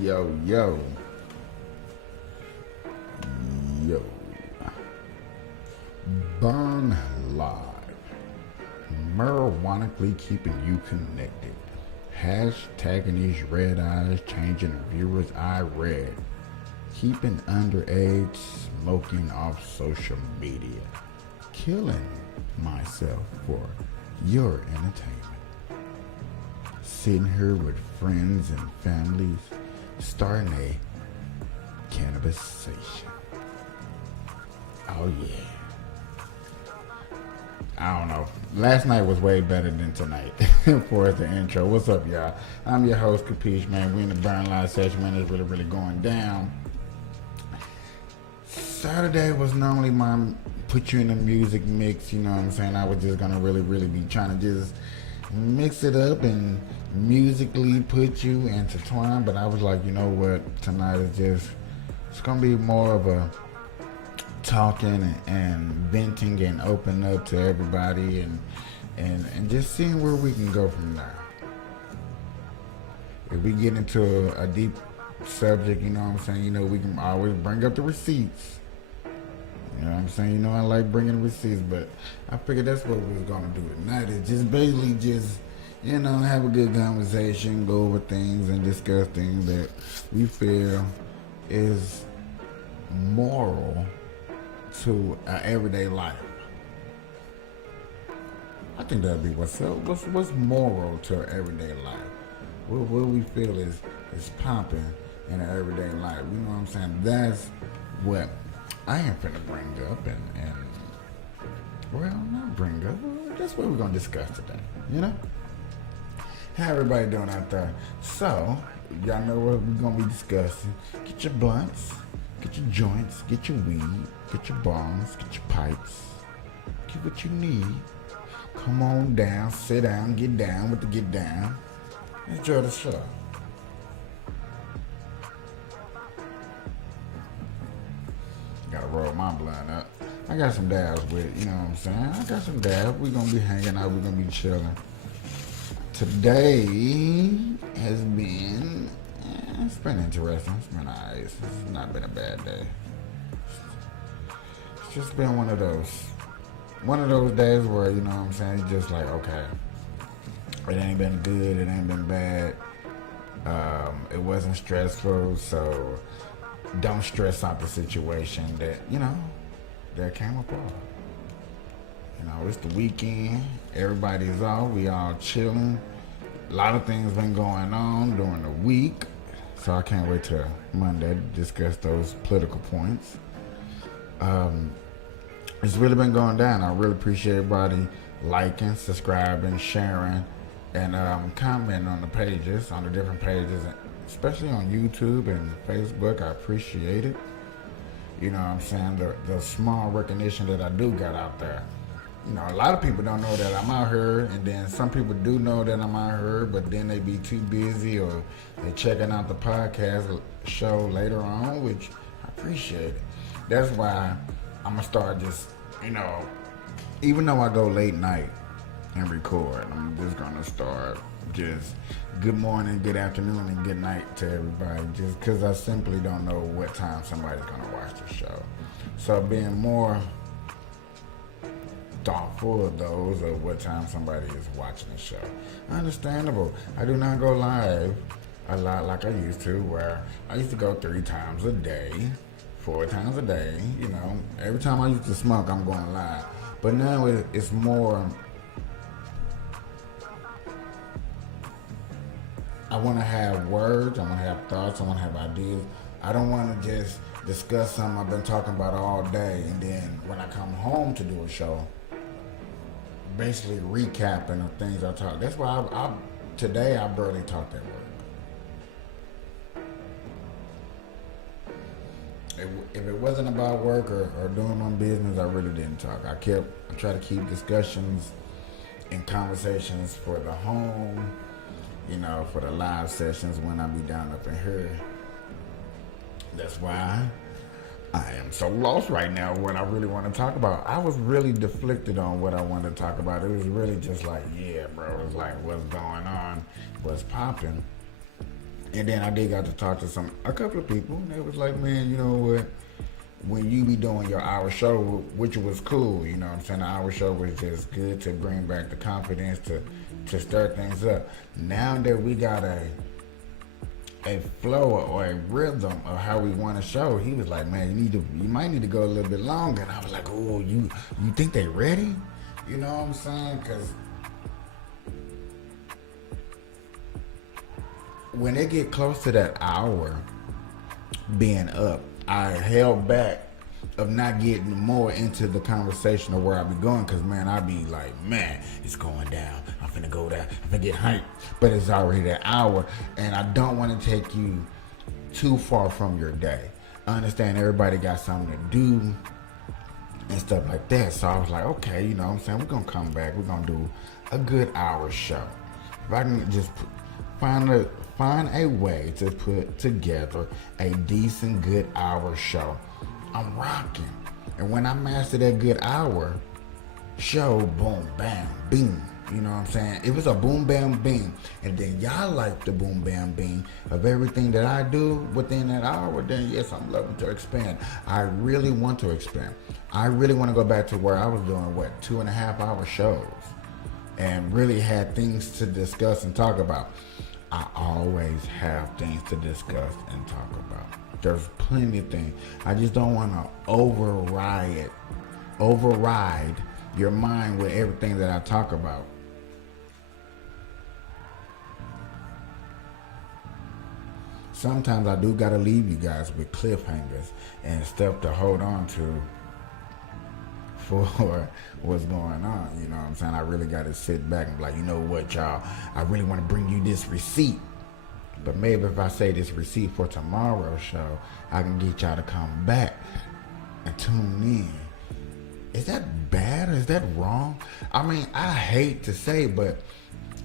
Yo, yo, yo. Burn Live. Marijuanically keeping you connected. Hashtagging these red eyes, changing the viewer's eye red. Keeping underage smoking off social media. Killing myself for your entertainment. Sitting here with friends and families, starting a cannabisation. Oh yeah. I don't know. Last night was way better than tonight for the intro. What's up, y'all? I'm your host, Kapeash, man. We in the Burn Live session, man. It's really going down. Saturday was normally my put you in the music mix, you know what I'm saying? I was just gonna really be trying to just mix it up and musically put you intertwined, but I was like, you know what, tonight is just, it's gonna be more of a talking and venting and open up to everybody and just seeing where we can go from there. If we get into a deep subject, you know what I'm saying, you know, we can always bring up the receipts. You know what I'm saying? You know, I like bringing receipts, but I figured that's what we was going to do tonight. Is just basically just, you know, have a good conversation, go over things and discuss things that we feel is moral to our everyday life. I think that'd be what's moral to our everyday life. What we feel is popping in our everyday life. You know what I'm saying? That's what I am finna bring up and well, not bring up. That's what we're gonna discuss today. You know, how everybody doing out there? So y'all know what we're gonna be discussing. Get your blunts, get your joints, get your weed, get your bongs, get your pipes, get what you need. Come on down, sit down, get down with the get down. Enjoy the show. Gotta roll my blunt up. I got some dabs with it, you know what I'm saying? I got some dabs. We're gonna be hanging out, we're gonna be chilling. Today has been, it's been interesting. It's been alright. It's not been a bad day. It's just been one of those days where, you know what I'm saying, it's just like, okay, it ain't been good, it ain't been bad. It wasn't stressful, so don't stress out the situation that, you know, that came apart. You know, it's the weekend, everybody's off, we all chilling. A lot of things been going on during the week, so I can't wait till Monday to discuss those political points. It's really been going down. I really appreciate everybody liking, subscribing, sharing, and commenting on the pages, on the different pages, especially on YouTube and Facebook. I appreciate it. You know what I'm saying? The small recognition that I do got out there. A lot of people don't know that I'm out here, and then some people do know that I'm out here, but then they be too busy or they checking out the podcast show later on, which I appreciate it. That's why I'm gonna start just, even though I go late night and record, I'm just gonna start just good morning, good afternoon, and good night to everybody, just because I simply don't know what time somebody's gonna watch the show. So being more thoughtful of those of what time somebody is watching the show. Understandable. I do not go live a lot like I used to, where I used to go 3 times a day, 4 times a day. Every time I used to smoke, I'm going live. But now it's more, I want to have words, I want to have thoughts, I want to have ideas. I don't want to just discuss something I've been talking about all day, and then when I come home to do a show, basically recapping of things I talked. That's why today I barely talked at work. If it wasn't about work or doing my business, I really didn't talk. I try to keep discussions and conversations for the home, for the live sessions when I be down up in here. That's why I am so lost right now what I really want to talk about. I was really deflected on what I wanted to talk about. It was really just like, yeah, bro, it's like what's going on, what's popping. And then I did got to talk to a couple of people, and they was like, man, you know what? When you be doing your hour show, which was cool, the hour show was just good to bring back the confidence to stir things up. Now that we got a flow or a rhythm of how we want to show, he was like, man, you might need to go a little bit longer. And I was like, oh, you think they ready? You know what I'm saying? Because when they get close to that hour being up, I held back of not getting more into the conversation of where I be going, because I be like, man, it's going down, I'm finna go down, I'm finna get hyped, but it's already that hour, and I don't want to take you too far from your day. I understand everybody got something to do and stuff like that, so I was like, okay, we're gonna come back, we're gonna do a good hour show. If I can just find a way to put together a decent good hour show, I'm rocking. And when I master that good hour show, boom, bam, bing. You know what I'm saying? If it's a boom, bam, bing, and then y'all like the boom, bam, bing of everything that I do within that hour, then yes, I'm loving to expand. I really want to expand. I really want to go back to where I was doing, 2.5 hour shows, and really had things to discuss and talk about. I always have things to discuss and talk about. There's plenty of things. I just don't want to override your mind with everything that I talk about. Sometimes I do gotta leave you guys with cliffhangers and stuff to hold on to for what's going on. You know what I'm saying? I really gotta sit back and be like, you know what, y'all? I really want to bring you this receipt. But maybe if I say this receipt for tomorrow's show, I can get y'all to come back and tune in. Is that bad or is that wrong? I hate to say, but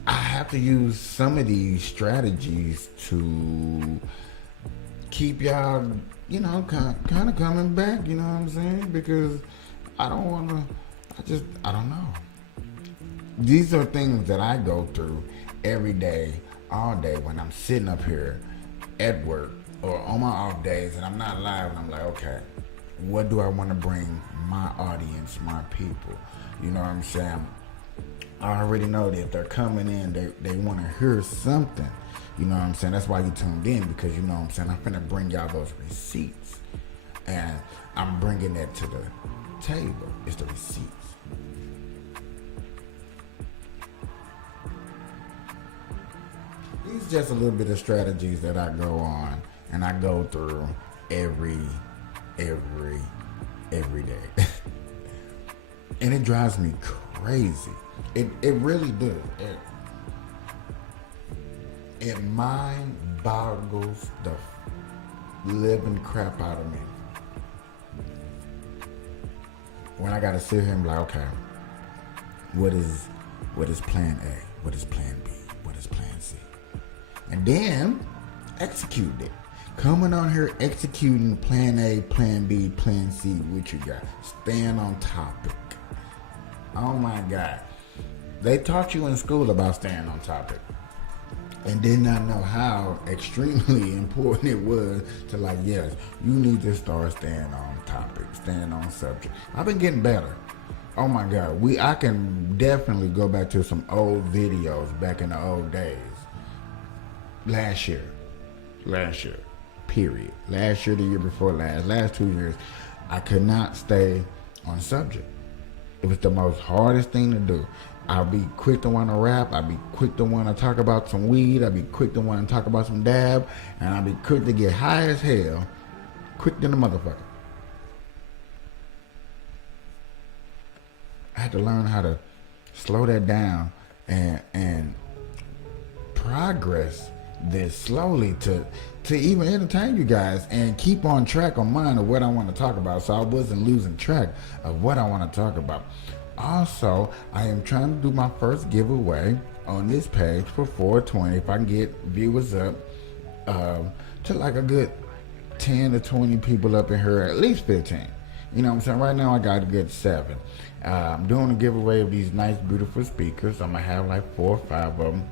I have to use some of these strategies to keep y'all, kind of coming back, you know what I'm saying? Because I don't know. These are things that I go through every day, all day, when I'm sitting up here at work or on my off days and I'm not live, and I'm like, okay, what do I want to bring my audience, my people? You know what I'm saying? I already know that if they're coming in, they want to hear something. You know what I'm saying? That's why you tuned in, because you know what I'm saying? I'm finna bring y'all those receipts, and I'm bringing that to the table. It's the receipts. These just a little bit of strategies that I go on and I go through every day. And it drives me crazy. It really does. It mind boggles the living crap out of me when I gotta sit here and be like, okay, What is plan A? What is plan B? What is plan C? And then execute it. Coming on here executing plan A, plan B, plan C, what you got? Staying on topic. Oh my God. They taught you in school about staying on topic and did not know how extremely important it was to, like, yes, you need to start staying on topic, staying on subject. I've been getting better. Oh my God. I can definitely go back to some old videos back in the old days. Last year, period. Last year, the year before last 2 years, I could not stay on subject. It was the most hardest thing to do. I'll be quick to want to rap. I'll be quick to want to talk about some weed. I'll be quick to want to talk about some dab. And I'll be quick to get high as hell. Quick than a motherfucker. I had to learn how to slow that down and progress this slowly to even entertain you guys and keep on track on mine of what I want to talk about, so I wasn't losing track of what I want to talk about. Also, I am trying to do my first giveaway on this page for 420. If I can get viewers up to like a good 10 to 20 people up in here, at least 15. You know what I'm saying? Right now I got a good 7. I'm doing a giveaway of these nice, beautiful speakers. I'm going to have like 4 or 5 of them.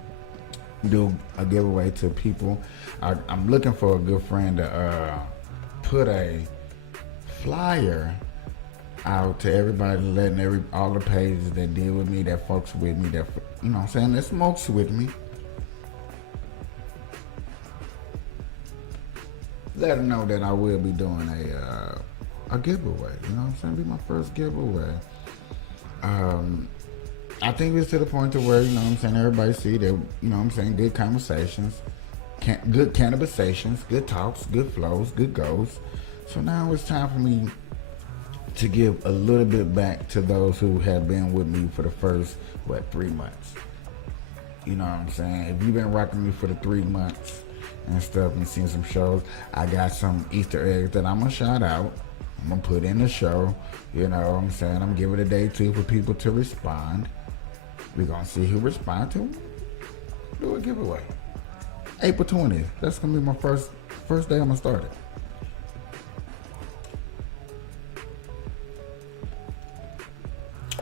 Do a giveaway to people. I'm looking for a good friend to put a flyer out to everybody, letting all the pages that deal with me, that fucks with me, that, you know what I'm saying, that smokes with me. Let them know that I will be doing a giveaway. You know what I'm saying? Be my first giveaway. I think it's to the point to where, you know what I'm saying, everybody see that, you know what I'm saying, good conversations, good cannabisations, good talks, good flows, good goals. So now it's time for me to give a little bit back to those who have been with me for the first, 3 months. You know what I'm saying? If you've been rocking me for the 3 months and stuff and seen some shows, I got some Easter eggs that I'm going to shout out. I'm going to put in the show. You know what I'm saying? I'm giving a day too for people to respond. We're going to see who responds to them. Do a giveaway. April 20th. That's going to be my first day I'm going to start it.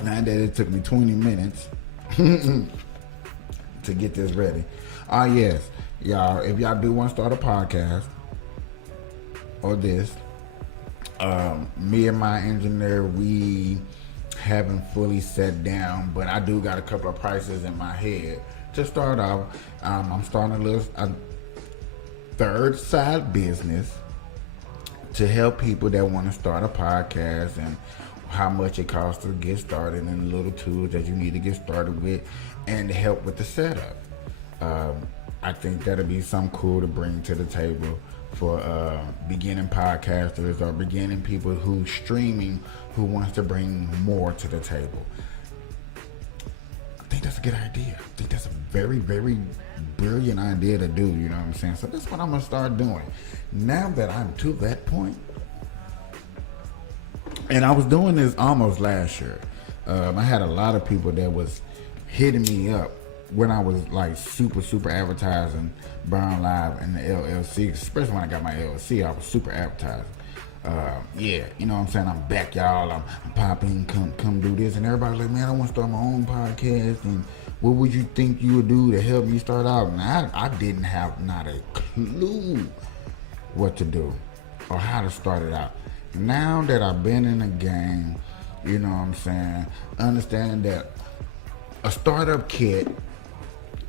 Now that it took me 20 minutes to get this ready. Yes, y'all, if y'all do want to start a podcast or this, me and my engineer, we haven't fully set down, but I do got a couple of prices in my head. To start off, I'm starting a third side business to help people that want to start a podcast and how much it costs to get started and the little tools that you need to get started with and to help with the setup. I think that'll be something cool to bring to the table for beginning podcasters or beginning people who streaming who wants to bring more to the table. I think that's a good idea. I think that's a very, very brilliant idea to do, you know what I'm saying? So that's what I'm going to start doing. Now that I'm to that point, and I was doing this almost last year. I had a lot of people that was hitting me up when I was like super advertising Brown Live and the LLC, especially when I got my LLC, I was super advertising. Yeah, you know what I'm saying? I'm back, y'all. I'm popping, come do this. And everybody's like, man, I want to start my own podcast. And what would you think you would do to help me start out? And I didn't have not a clue what to do or how to start it out. Now that I've been in the game, you know what I'm saying, understand that a startup kit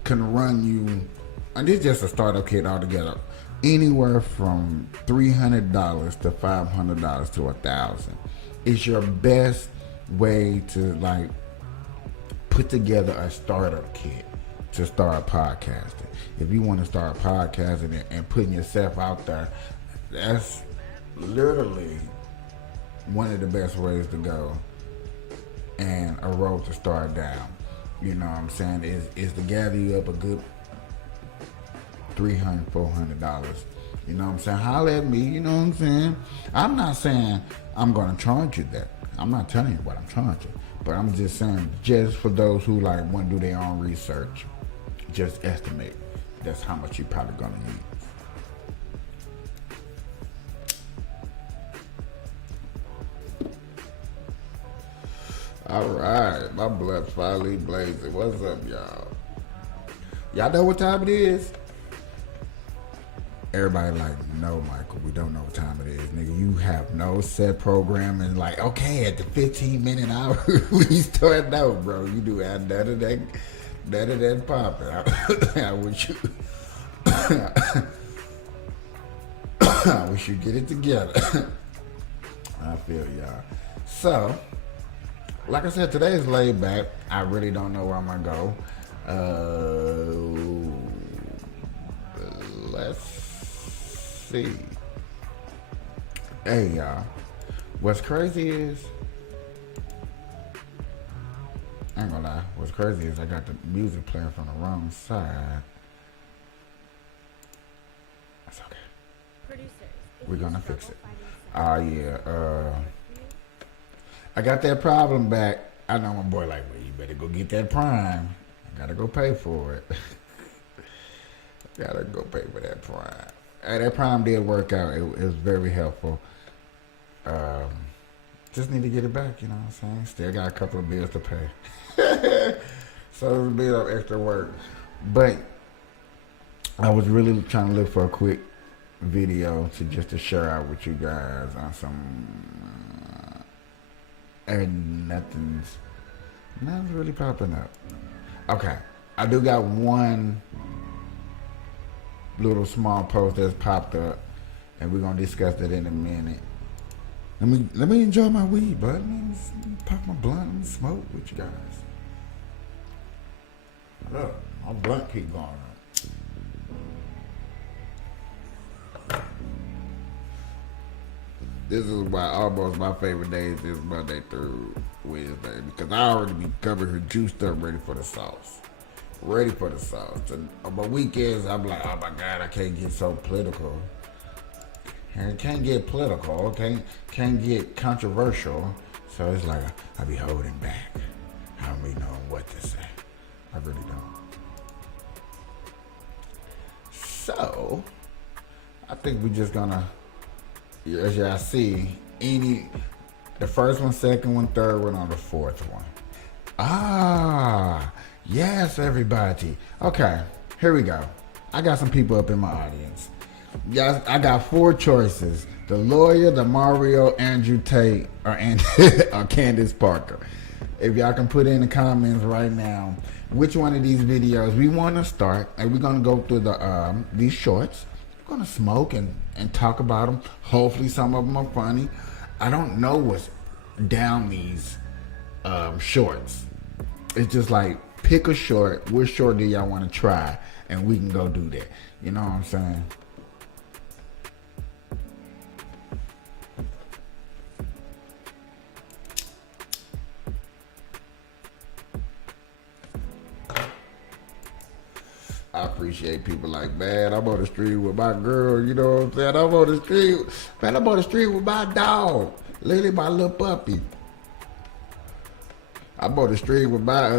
can run you, and this is just a startup kit altogether, anywhere from $300 to $500 to $1,000. It's your best way to like put together a startup kit to start podcasting. If you want to start podcasting and putting yourself out there, that's literally one of the best ways to go and a road to start down. You know what I'm saying? Is to gather you up a good $300, $400. You know what I'm saying? Holler at me, you know what I'm saying? I'm not saying I'm going to charge you that. I'm not telling you what I'm charging. But I'm just saying, just for those who like want to do their own research, just estimate that's how much you're probably gonna use. All right, my blood's finally blazing. What's up, y'all? Y'all know what time it is? Everybody like, no, Michael, we don't know what time it is. Nigga, you have no set program and like, okay, at the 15-minute hour, we start. No, bro, you do have none of that popping. I wish you, I wish you get it together. I feel y'all. So, like I said, today is laid back. I really don't know where I'm gonna go. Let's see. Hey y'all, what's crazy is, I ain't gonna lie, what's crazy is I got the music playing from the wrong side. That's okay. We're gonna fix it. Yeah, I got that problem back. I know my boy like, well, you better go get that Prime. I gotta go pay for it. Gotta go pay for that Prime. Hey, that Prime did work out. It was very helpful. Just need to get it back, you know what I'm saying? Still got a couple of bills to pay. So it's a bit of extra work. But I was really trying to look for a quick video to share out with you guys on some and nothing's really popping up. Okay. I do got one little small post that's popped up, and we're gonna discuss it in a minute. Let me enjoy my weed, bud. Let me pop my blunt and smoke with you guys. Look, my blunt keep going up. This is why almost my favorite days is Monday through Wednesday, because I already be covered here, juiced up, ready for the sauce. And on my weekends, I'm like, oh my God, I can't get so political. And can't get political, can't get controversial. So it's like, I be holding back. I don't really know what to say. I really don't. So, I think we're just gonna, as y'all see, the first one, second one, third one, on the fourth one. Yes, everybody. Okay, here we go. I got some people up in my audience. Yes, I got 4 choices: the lawyer, the Mario, Andrew Tate, or Candace Parker. If y'all can put in the comments right now which one of these videos we want to start, and we're gonna go through these shorts. We're gonna smoke and talk about them. Hopefully, some of them are funny. I don't know what's down these shorts. It's just like, pick a short. Which short do y'all want to try? And we can go do that. You know what I'm saying? I appreciate people like, man, I'm on the street with my girl, you know what I'm saying? I'm on the street with my dog, Lily, my little puppy. I'm on the street with my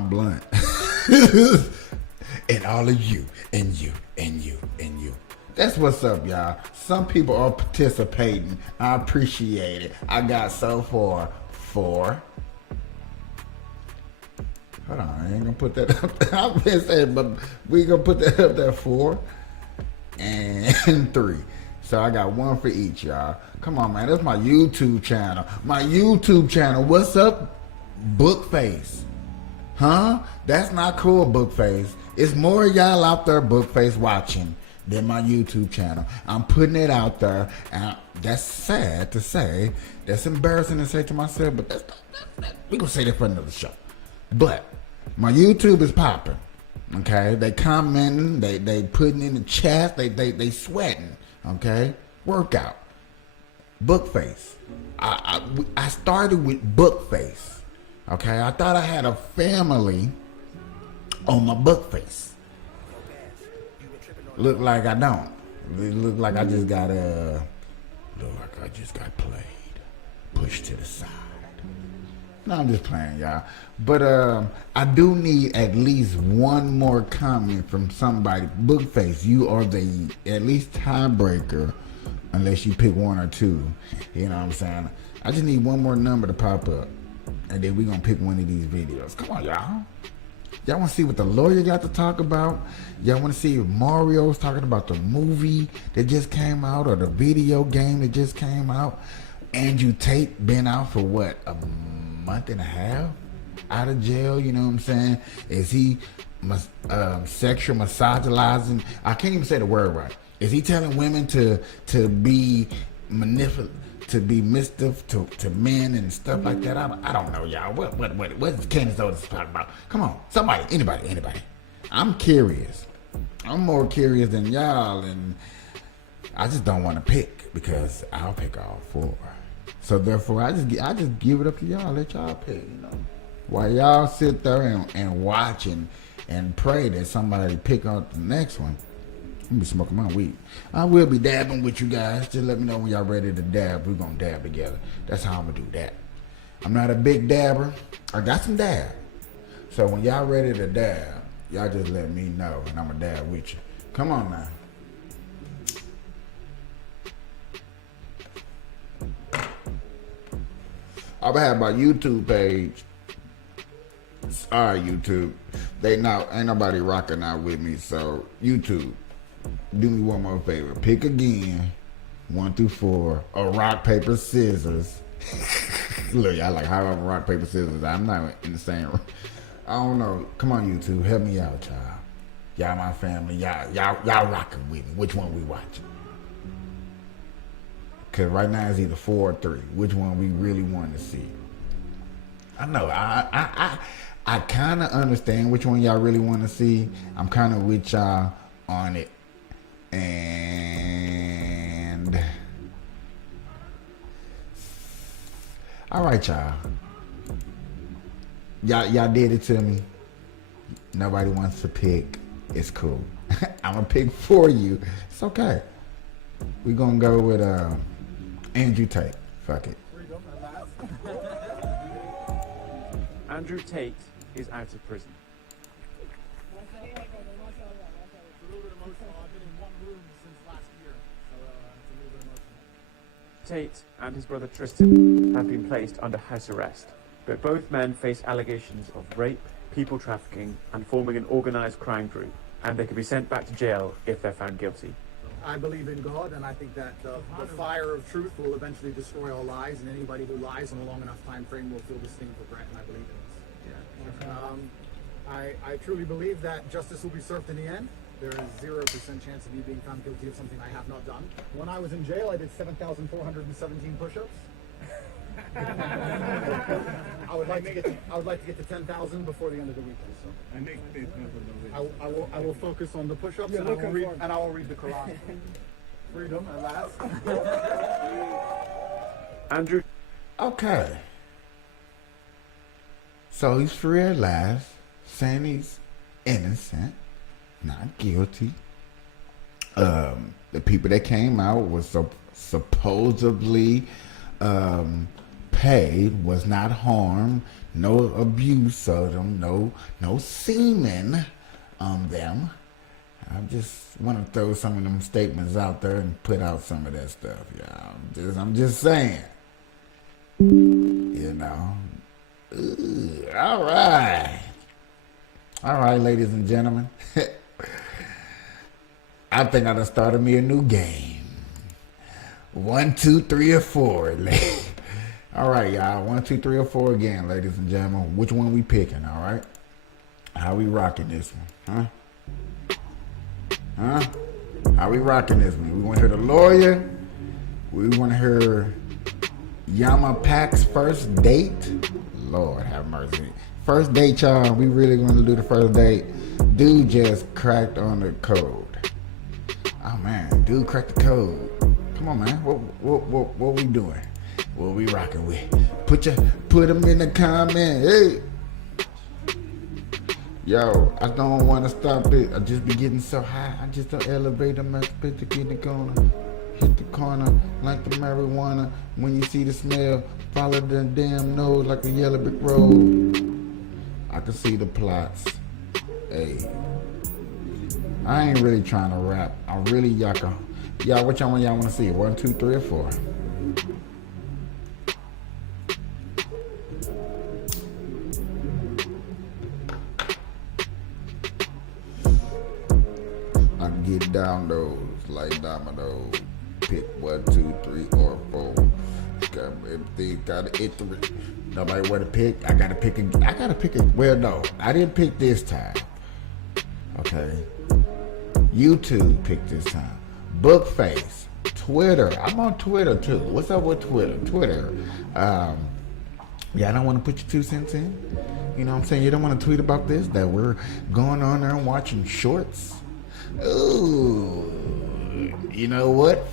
blunt. And all of you, and you. That's what's up, y'all. Some people are participating. I appreciate it. I got so far 4. Hold on, I ain't gonna put that up there. I've been saying, but we gonna put that up there 4 and 3. So I got 1 for each, y'all. Come on, man. That's my YouTube channel. What's up, Bookface? Huh? That's not cool, Bookface. It's more y'all out there, Bookface, watching than my YouTube channel. I'm putting it out there, and that's sad to say. That's embarrassing to say to myself, but we gonna say that for another show. But my YouTube is popping. Okay, they commenting, they putting in the chat, they sweating. Okay, workout. Bookface. I started with Bookface. Okay, I thought I had a family on my Bookface. Look like I don't. It look like I just got played. pushed to the side. No, I'm just playing, y'all. But I do need at least one more comment from somebody. Bookface, you are the at least tiebreaker, unless you pick one or two. You know what I'm saying? I just need one more number to pop up, and then we're going to pick one of these videos. Come on, y'all. Y'all want to see what the lawyer got to talk about? Y'all want to see if Mario's talking about the movie that just came out or the video game that just came out? Andrew Tate been out for what, a month and a half out of jail? You know what I'm saying? Is he sexual misogynising? I can't even say the word right. Is he telling women to be manipulative, to be mischief to men and stuff like that? I don't know, y'all. What's Candace Otis talking about? Come on, somebody, anybody. I'm curious. I'm more curious than y'all, and I just don't want to pick because I'll pick all four. So therefore, I just give it up to y'all. Let y'all pick. You know, while y'all sit there and watch and pray that somebody pick out the next one. I'm be smoking my weed. I will be dabbing with you guys. Just let me know when y'all ready to dab. We're gonna dab together. That's how I'm gonna do that. I'm not a big dabber. I got some dab. So when y'all ready to dab, y'all just let me know and I'm gonna dab with you. Come on now. I have my YouTube page. Alright, YouTube. Ain't nobody rocking out with me, so YouTube. Do me one more favor. Pick again. 1 through 4. Or rock, paper, scissors. Look, y'all like how I'm rock, paper, scissors. I'm not in the same room. I don't know. Come on, YouTube. Help me out, y'all. Y'all my family. Y'all rocking with me. Which one we watching? Cause right now it's either 4 or 3. Which one we really want to see? I know. I kind of understand which one y'all really want to see. I'm kind of with y'all on it. And all right, y'all. Y'all did it to me. Nobody wants to pick. It's cool. I'm gonna pick for you. It's okay. We're gonna go with Andrew Tate. Fuck it. Andrew Tate is out of prison. Tate and his brother Tristan have been placed under house arrest, but both men face allegations of rape, people trafficking, and forming an organised crime group, and they could be sent back to jail if they're found guilty. I believe in God, and I think that the fire of truth will eventually destroy all lies, and anybody who lies in a long enough time frame will feel the sting of regret, and I believe in it. I truly believe that justice will be served in the end. There is 0% chance of me being found guilty of something I have not done. When I was in jail, I did 7,417 push-ups. I would like to get to 10,000 before the end of the weekend. So I will focus on the push-ups and I will read the Quran. Freedom at last. Andrew. Okay. So he's free at last, saying he's innocent, not guilty. The people that came out was supposedly paid, was not harmed, no abuse of them, no semen on them. I just want to throw some of them statements out there and put out some of that stuff, y'all. I'm just saying, you know. All right, ladies and gentlemen. I think I done started me a new game. 1, 2, 3, or 4. All right, y'all. 1, 2, 3, or 4 again, ladies and gentlemen. Which one we picking? All right. How we rocking this one? Huh? How we rocking this one? We want to hear the lawyer. We want to hear Yama Pack's first date. Lord have mercy. First date, y'all. We really going to do the first date. Dude just cracked on the code. Oh man, dude cracked the code. Come on, man. What we doing? What we rocking with? Put them in the comment. Hey. Yo, I don't want to stop it. I just be getting so high. I just don't elevate them up to get it going. hit the corner like the marijuana. When you see the smell, follow the damn nose like a yellow brick road. I can see the plots. Hey, I ain't really trying to rap. I'm really y'all, what y'all want to see? 1, 2, 3, or 4? I get down those like dominoes. Pick 1, 2, 3, or 4. Got everything, gotta iterate. Nobody want to pick. I gotta pick a. Well, no, I didn't pick this time. Okay. YouTube picked this time. Bookface, Twitter. I'm on Twitter too. What's up with Twitter? Yeah, I don't want to put your 2 cents in. You know what I'm saying? You don't want to tweet about this, that we're going on there and watching shorts. Ooh, you know what?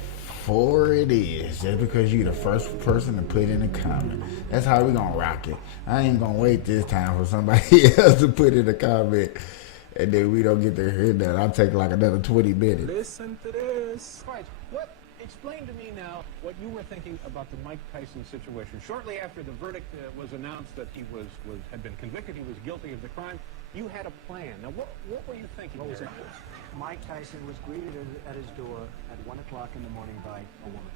4 it is, just because you're the first person to put in a comment. That's how we gonna rock it. I ain't gonna wait this time for somebody else to put in a comment, and then we don't get to hear that. I'll take like another 20 minutes. Listen to this. Right. Explain to me now what you were thinking about the Mike Tyson situation. Shortly after the verdict was announced that he had been convicted, he was guilty of the crime, you had a plan. Now, what were you thinking? What was it? Mike Tyson was greeted at his door at 1 o'clock in the morning by a woman.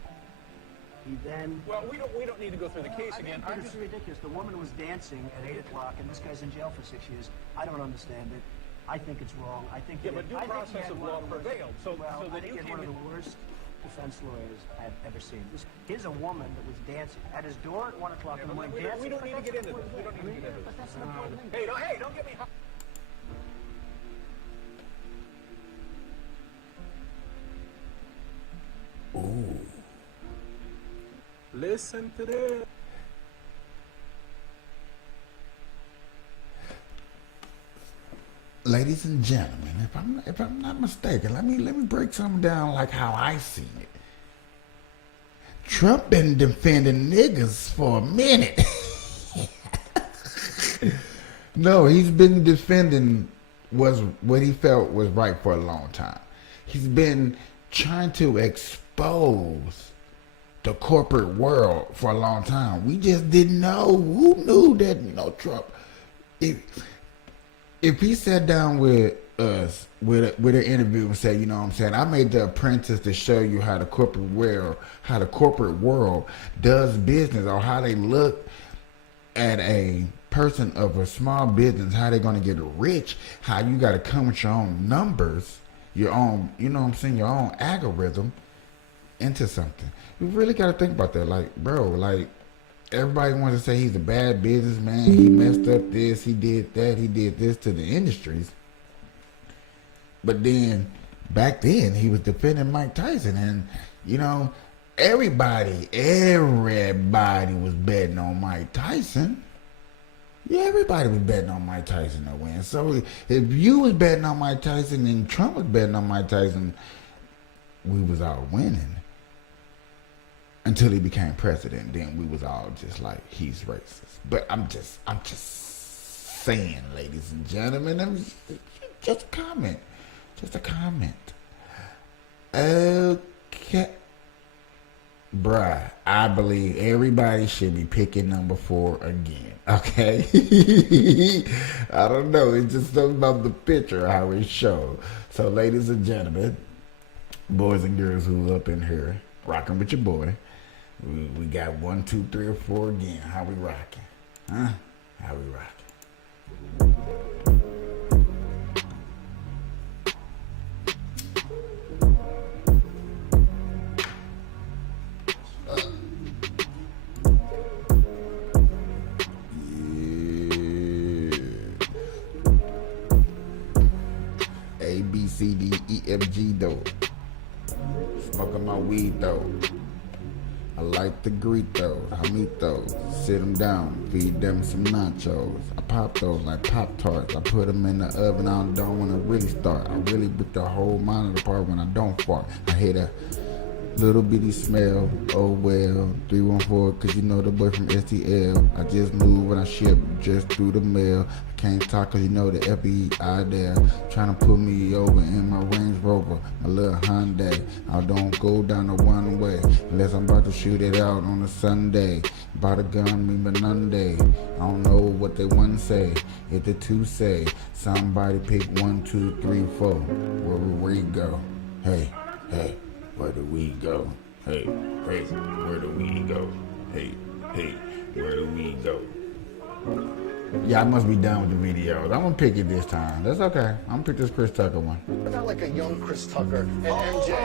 He then... Well, we don't need to go through the case again. This is ridiculous. The woman was dancing at 8 o'clock, and this guy's in jail for 6 years. I don't understand it. I think it's wrong. I think... Yeah, but due process of law prevailed. So that you came one of the worst defense lawyers I've ever seen. Here's a woman that was dancing at his door at 1 o'clock in the morning. We don't need to get into this. We don't need to get into this. But that's not important. Hey, don't get me... Ooh. Listen to this. Ladies and gentlemen, if I'm not mistaken, let me break something down like how I see it. Trump been defending niggas for a minute. No, he's been defending what he felt was right for a long time. He's been trying to expose the corporate world for a long time. We just didn't know. Who knew that, Trump, if he sat down with us with an interview and said, I made The Apprentice to show you how the corporate world does business, or how they look at a person of a small business, how they're going to get rich, how you got to come with your own numbers, your own, your own algorithm into something. You really got to think about that. Like, bro, everybody wants to say he's a bad businessman. He messed up this, he did that, he did this to the industries. But then, back then, he was defending Mike Tyson. And, everybody was betting on Mike Tyson. Yeah, everybody was betting on Mike Tyson to win. So, if you was betting on Mike Tyson and Trump was betting on Mike Tyson, we was all winning. Until he became president, then we was all just like, he's racist. But I'm just saying, ladies and gentlemen, just a comment. Just a comment. Okay. Bruh, I believe everybody should be picking number 4 again. Okay? I don't know. It's just something about the picture, how it's shown. So, ladies and gentlemen, boys and girls who up in here, rocking with your boy. We got 1, 2, 3, or 4 again. How we rocking? Huh? How we rocking? Yeah. A, B, C, D, E, F, G, though. Smoking my weed, though. I like to greet those, I meet those, sit them down, feed them some nachos. I pop those like Pop-Tarts, I put them in the oven, I don't want to really start. I really rip the whole monitor apart when I don't fart. I hit a Little bitty smell, oh well. 314, cause you know the boy from STL. I just moved and I shipped just through the mail. I can't talk cause you know the FBI there. Trying to put me over in my Range Rover, my little Hyundai. I don't go down the one way unless I'm about to shoot it out on a Sunday. Bought a gun, me Monday. I don't know what they one say. If the two say, somebody pick 1, 2, 3, 4. Where we go? Hey, hey. Where do we go? Hey, hey, where do we go? Hey, hey, where do we go? Yeah, I must be done with the videos. I'm gonna pick it this time. That's okay. I'm gonna pick this Chris Tucker one. What about like a young Chris Tucker and MJ?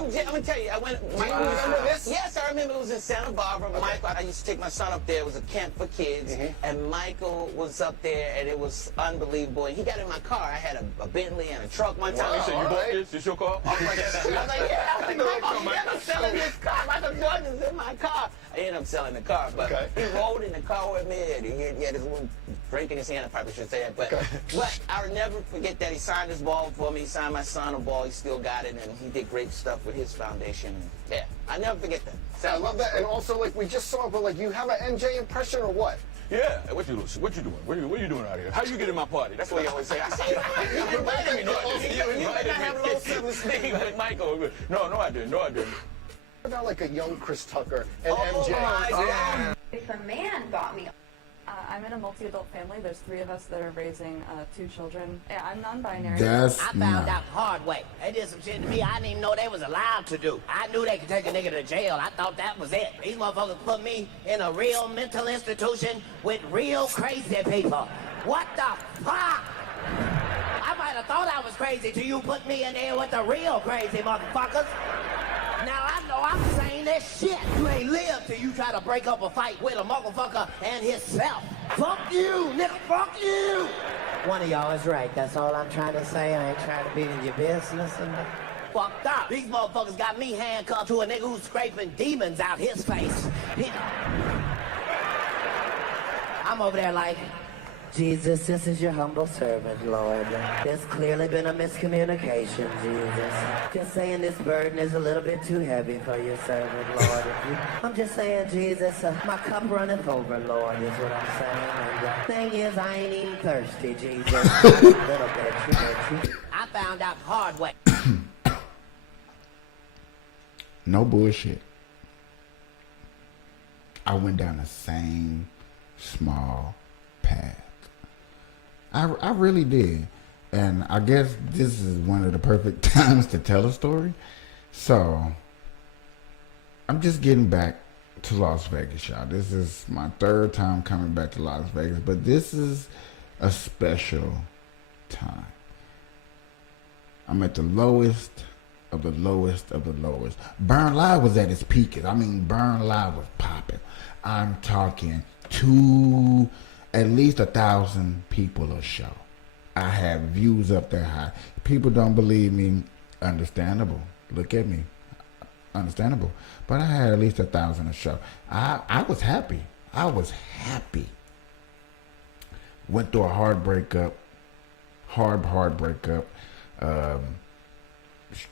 MJ, I'm gonna tell you, I went. Do you remember this? Yes, I remember. It was in Santa Barbara. Okay. Michael, I used to take my son up there. It was a camp for kids, and Michael was up there, and it was unbelievable. And he got in my car. I had a Bentley and a truck one time. Wow, He said, all "You bought right. this? This your car?" I was like, "Yeah." I was like, "Michael, I'm selling this car. Michael Jordan's in my car." I ended up selling the car, but he rode in the car with me, and he had his little drink in his hand. I probably should say that, but I'll never forget that he signed his ball for me. He signed my son a ball. He still got it, and he did great stuff with his foundation. Yeah, I never forget that. So I love that, and also like we just saw, but like you have an MJ impression or what? Yeah, what you doing? What you doing out here? How you get in my party? That's what he always say. I say, you invited me. No, I didn't. You might not have low self speaking with Michael. No, I didn't. What about like a young Chris Tucker and MJ? If a man bought me, I'm in a multi-adult family. There's 3 of us that are raising 2 children. Yeah, I'm non-binary. That's I found out hard way. They did some shit to me I didn't even know they was allowed to do. I knew they could take a nigga to jail. I thought that was it. These motherfuckers put me in a real mental institution with real crazy people. What the fuck? I might have thought I was crazy till you put me in there with the real crazy motherfuckers. Now I know I'm saying that shit. You ain't live till you try to break up a fight with a motherfucker and himself. Fuck you, nigga, fuck you. One of y'all is right. That's all I'm trying to say. I ain't trying to be in your business. Fucked up. These motherfuckers got me handcuffed to a nigga who's scraping demons out his face. I'm over there like, Jesus, this is your humble servant, Lord. There's clearly been a miscommunication, Jesus. Just saying this burden is a little bit too heavy for your servant, Lord. I'm just saying, Jesus, my cup runneth over, Lord, is what I'm saying. And the thing is, I ain't even thirsty, Jesus. A little bit. I found out hard way. No bullshit. I went down the same small path. I really did. And I guess this is one of the perfect times to tell a story. So, I'm just getting back to Las Vegas, y'all. This is my 3rd time coming back to Las Vegas, but this is a special time. I'm at the lowest of the lowest of the lowest. Burn Live was at its peak. I mean, Burn Live was popping. I'm talking at least 1,000 people a show. I have views up there high. People don't believe me. Understandable. Look at me. Understandable. But I had at least 1,000 a show. I was happy. I was happy. Went through a hard breakup. Hard breakup.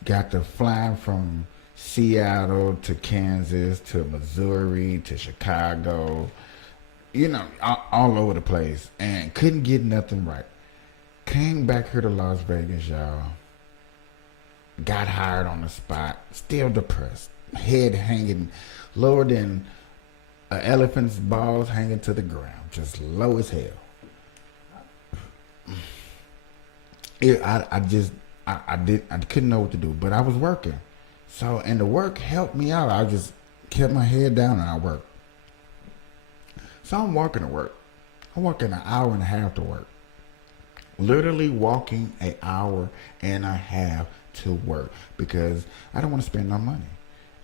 Got to fly from Seattle to Kansas to Missouri to Chicago. You know, all over the place. And couldn't get nothing right. Came back here to Las Vegas, y'all. Got hired on the spot. Still depressed. Head hanging lower than an elephant's balls hanging to the ground. Just low as hell. I couldn't know what to do, but I was working. So, and the work helped me out. I just kept my head down and I worked. So I'm walking to work. I'm walking an hour and a half to work. Literally walking an hour and a half to work because I don't want to spend no money.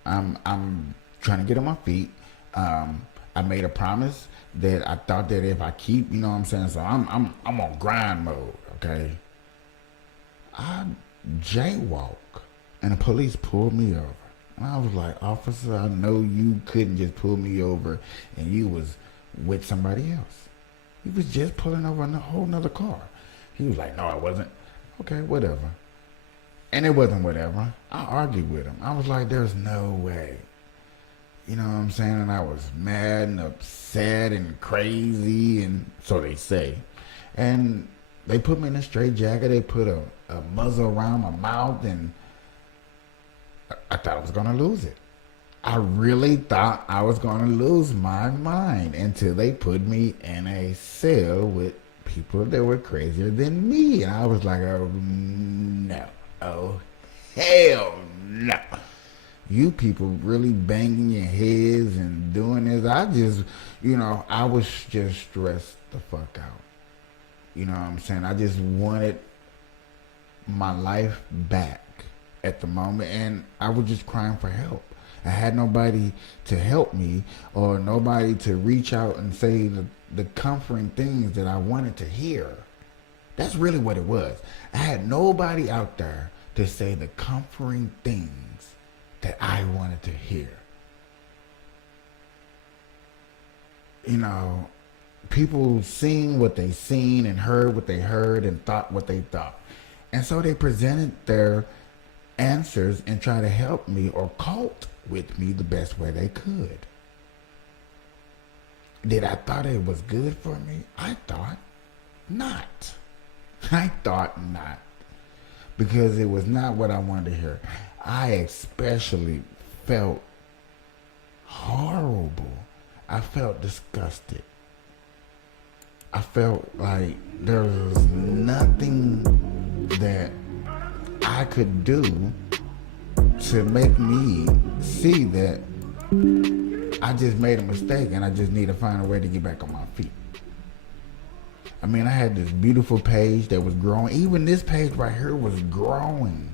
I'm trying to get on my feet. I made a promise that I thought that if I keep, you know what I'm saying? So I'm on grind mode, okay? I jaywalk and the police pulled me over. And I was like, officer, I know you couldn't just pull me over and you was with somebody else. He was just pulling over in a whole nother car. He was like, no, I wasn't. Okay, whatever. And it wasn't whatever. I argued with him. I was like, there's no way. You know what I'm saying? And I was mad and upset and crazy, and so they say. And they put me in a straitjacket. They put a muzzle around my mouth, and I thought I was going to lose it. I really thought I was going to lose my mind until they put me in a cell with people that were crazier than me. And I was like, oh, no. Oh, hell no. You people really banging your heads and doing this. I just, I was just stressed the fuck out. You know what I'm saying? I just wanted my life back at the moment, and I was just crying for help. I had nobody to help me or nobody to reach out and say the comforting things that I wanted to hear. That's really what it was. I had nobody out there to say the comforting things that I wanted to hear. People seen what they seen and heard what they heard and thought what they thought. And so they presented their answers and tried to help me or cope with me the best way they could. Did I thought it was good for me? I thought not. I thought not. Because it was not what I wanted to hear. I especially felt horrible. I felt disgusted. I felt like there was nothing that I could do to make me see that I just made a mistake and I just need to find a way to get back on my feet. I mean, I had this beautiful page that was growing. Even this page right here was growing.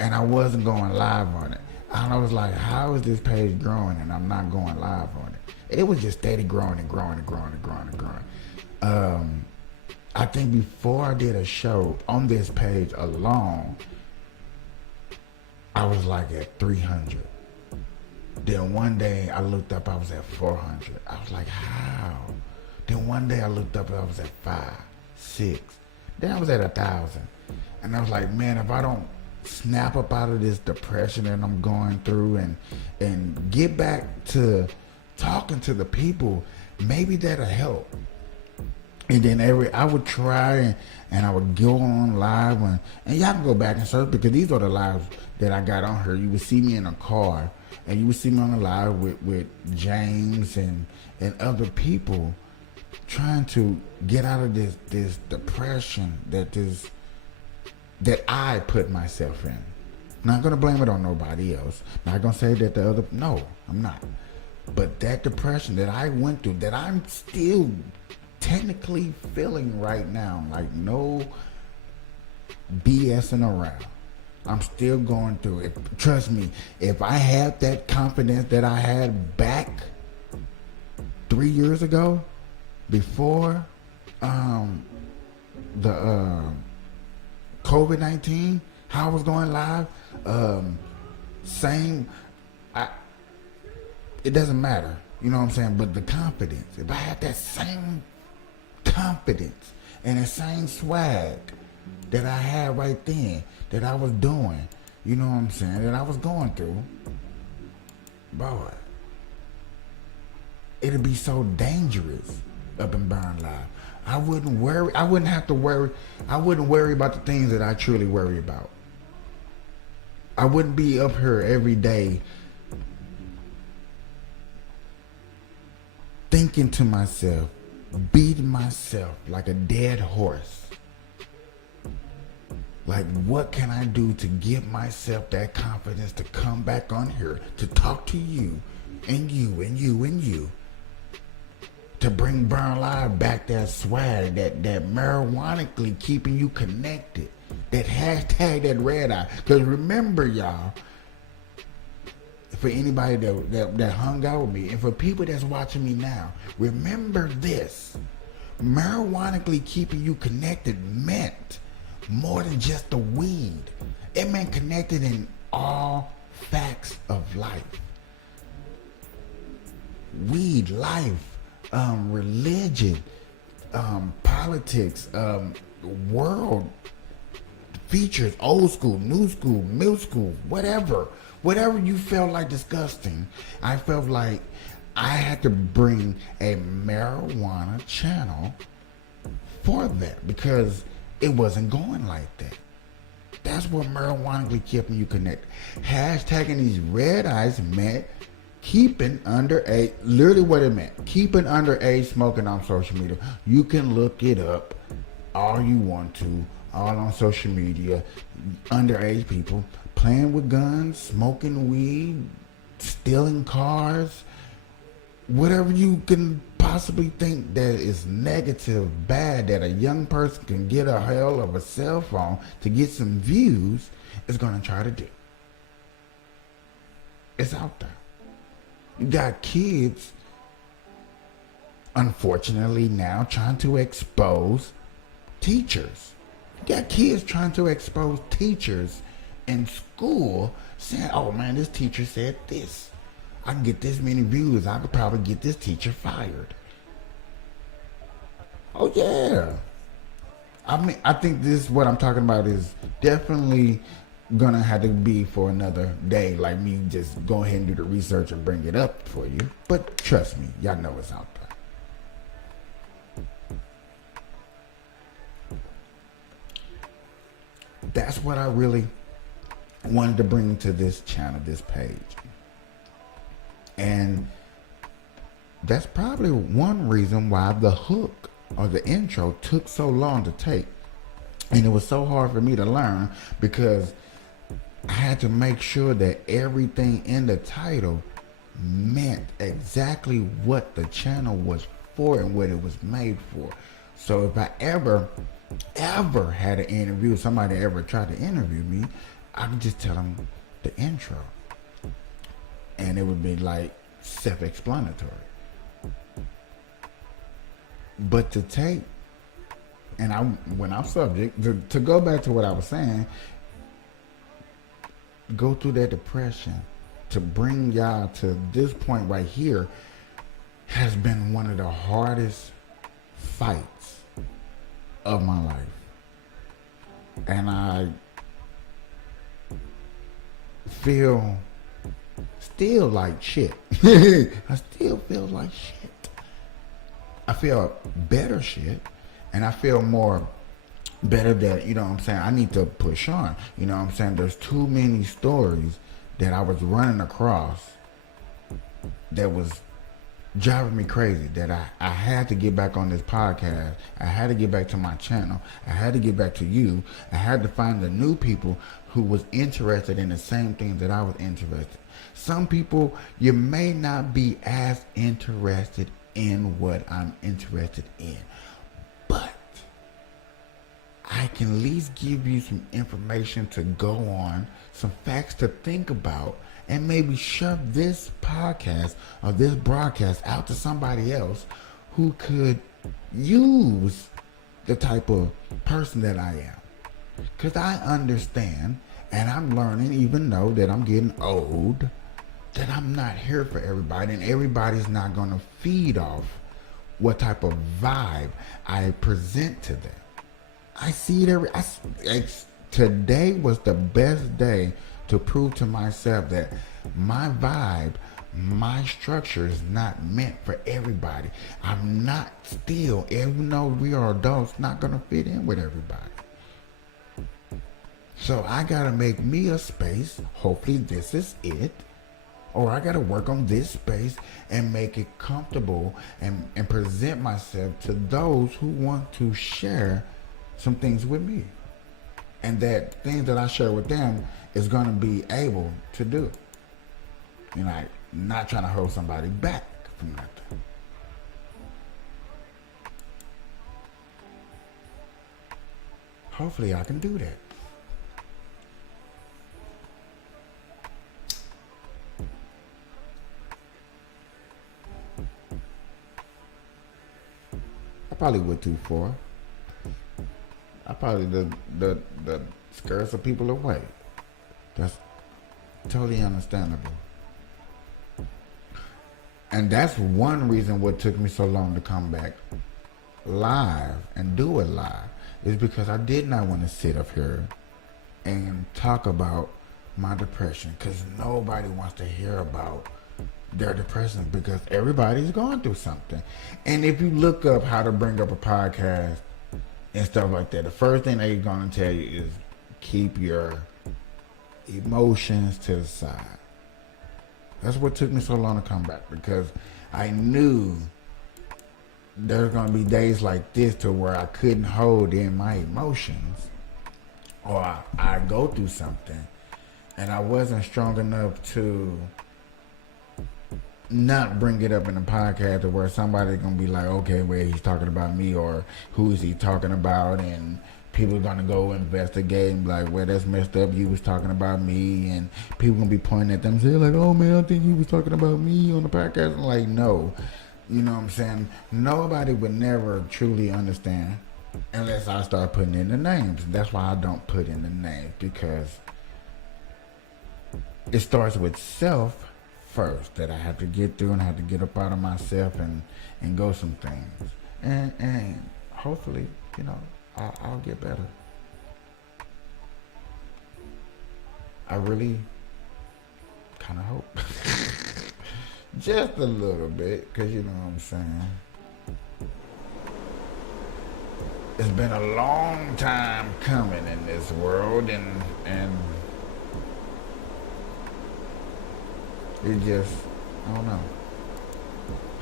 And I wasn't going live on it. And I was like, how is this page growing and I'm not going live on it? It was just steady growing and growing and growing and growing and growing. I think before I did a show on this page alone, I was like at 300. Then one day I looked up, I was at 400. I was like, how? Then one day I looked up, I was at 5, 6. Then I was at 1,000. And I was like, man, if I don't snap up out of this depression that I'm going through and get back to talking to the people, maybe that'll help. And then I would try and I would go on live and y'all can go back and search, because these are the lives that I got on here. You would see me in a car and you would see me on the live with James and other people trying to get out of this depression that I put myself in. Not gonna blame it on nobody else. Not gonna say that no, I'm not. But that depression that I went through, that I'm still technically feeling right now, like no BSing around. I'm still going through it. Trust me, if I had that confidence that I had back 3 years ago, before the COVID-19, how I was going live, it doesn't matter, you know what I'm saying? But the confidence, if I had that same confidence and the same swag that I had right then, that I was doing, you know what I'm saying, that I was going through, boy, it'd be so dangerous up in Burn Live. I wouldn't worry about the things that I truly worry about. I wouldn't be up here every day thinking to myself, beating myself like a dead horse. Like, what can I do to give myself that confidence to come back on here to talk to you and you and you and you, to bring Burn Live back, that swag, that marijuanically keeping you connected, that hashtag, that red eye. Because remember, y'all, for anybody that hung out with me, and for people that's watching me now, remember this: marijuanically keeping you connected meant more than just the weed. It meant connected in all facts of life. Weed, life, religion, politics, world, features, old school, new school, middle school, whatever you felt like disgusting. I felt like I had to bring a marijuana channel for that because it wasn't going like that. That's what marijuana kept you connected. Hashtagging these red eyes meant keeping underage, literally what it meant, keeping underage smoking on social media. You can look it up all you want to, all on social media. Underage people playing with guns, smoking weed, stealing cars, whatever you can possibly think that is negative, bad, that a young person can get a hell of a cell phone to get some views, is going to try to do. It's out there. You got kids, unfortunately now, trying to expose teachers. You got kids trying to expose teachers in school, saying, oh man, this teacher said this. I can get this many views. I could probably get this teacher fired. Oh yeah. I mean, I think this, what I'm talking about, is definitely gonna have to be for another day. Like me just go ahead and do the research and bring it up for you. But trust me, y'all know it's out there. That's what I really wanted to bring to this channel, this page. And that's probably one reason why the hook or the intro took so long to take. And it was so hard for me to learn because I had to make sure that everything in the title meant exactly what the channel was for and what it was made for. So if I ever had an interview, somebody ever tried to interview me, I could just tell them the intro. And it would be like self-explanatory. But to take, and when I'm subject, to go back to what I was saying, go through that depression, to bring y'all to this point right here, has been one of the hardest fights of my life. And I feel still like shit. I still feel like shit. I feel better shit, and I feel more better that, you know what I'm saying, I need to push on. You know what I'm saying? There's too many stories that I was running across that was driving me crazy, that I had to get back on this podcast. I had to get back to my channel. I had to get back to you. I had to find the new people who was interested in the same things that I was interested. Some people, you may not be as interested in what I'm interested in, but I can at least give you some information to go on, some facts to think about, and maybe shove this podcast or this broadcast out to somebody else who could use the type of person that I am. Because I understand, and I'm learning, even though that I'm getting old, that I'm not here for everybody, and everybody's not going to feed off what type of vibe I present to them. I see it today was the best day to prove to myself that my vibe, my structure is not meant for everybody. I'm not still, even though we are adults, not going to fit in with everybody. So I got to make me a space. Hopefully this is it. Or I got to work on this space and make it comfortable and present myself to those who want to share some things with me. And that things that I share with them is going to be able to do. You know, not trying to hold somebody back from nothing. Hopefully I can do that. I probably went too far. I probably the scared some people away. That's totally understandable. And that's one reason what took me so long to come back live and do it live, is because I did not want to sit up here and talk about my depression, because nobody wants to hear about their depression, because everybody's going through something. And if you look up how to bring up a podcast and stuff like that, the first thing they're going to tell you is keep your emotions to the side. That's what took me so long to come back, because I knew there's going to be days like this to where I couldn't hold in my emotions, or I go through something and I wasn't strong enough to not bring it up in the podcast to where somebody's gonna be like, okay, well, he's talking about me, or who is he talking about? And people are gonna go investigate and be like, well, that's messed up. You was talking about me, and people gonna be pointing at them and say like, oh man, I think you was talking about me on the podcast. I'm like, no, you know what I'm saying? Nobody would never truly understand unless I start putting in the names. That's why I don't put in the names, because it starts with self first, that I have to get through, and I have to get up out of myself and go some things, and hopefully, you know, I'll get better. I really kind of hope. Just a little bit, because you know what I'm saying. It's been a long time coming in this world, and it just, I don't know.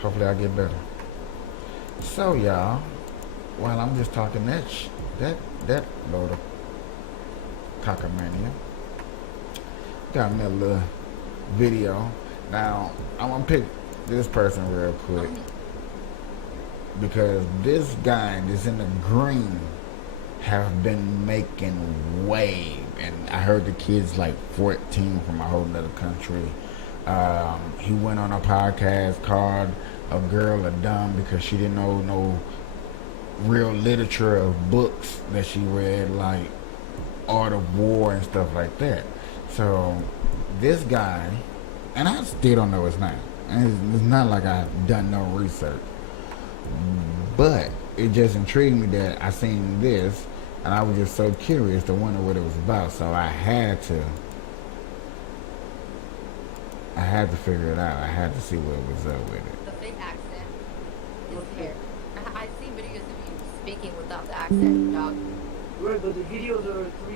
Hopefully I get better. So y'all, while I'm just talking that load of cockamania, got another little video. Now, I'm gonna pick this person real quick, because this guy that's in the green have been making wave, and I heard the kid's like 14 from a whole nother country. He went on a podcast called A Girl a Dumb, because she didn't know no real literature of books that she read, like Art of War and stuff like that. So this guy, and I still don't know his name, and it's not like I've done no research, but it just intrigued me that I seen this, and I was just so curious to wonder what it was about. So I had to figure it out. I had to see what was up with it. The fake accent is here. I've seen videos of you speaking without the accent, dog. Right, but the videos are 3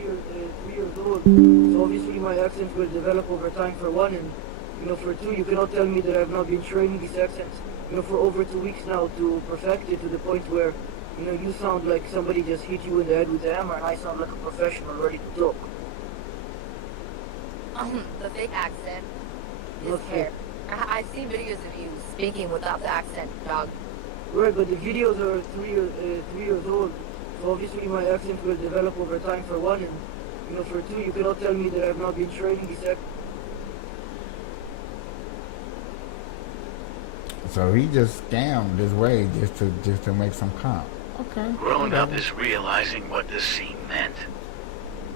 years old, so obviously my accent will develop over time, for one, and you know, for two, you cannot tell me that I've not been training these accents, you know, for over 2 weeks now, to perfect it to the point where, you know, you sound like somebody just hit you in the head with a hammer, and I sound like a professional ready to talk. The fake accent is Not here. I've seen videos of you speaking without the accent, dog. Right, but the videos are 3 years old, so obviously my accent will develop over time, for one, and you know, for two, you cannot tell me that I've not been training these accents. So he just scammed his way just to make some comp. Okay. Growing up is realizing what this scene meant.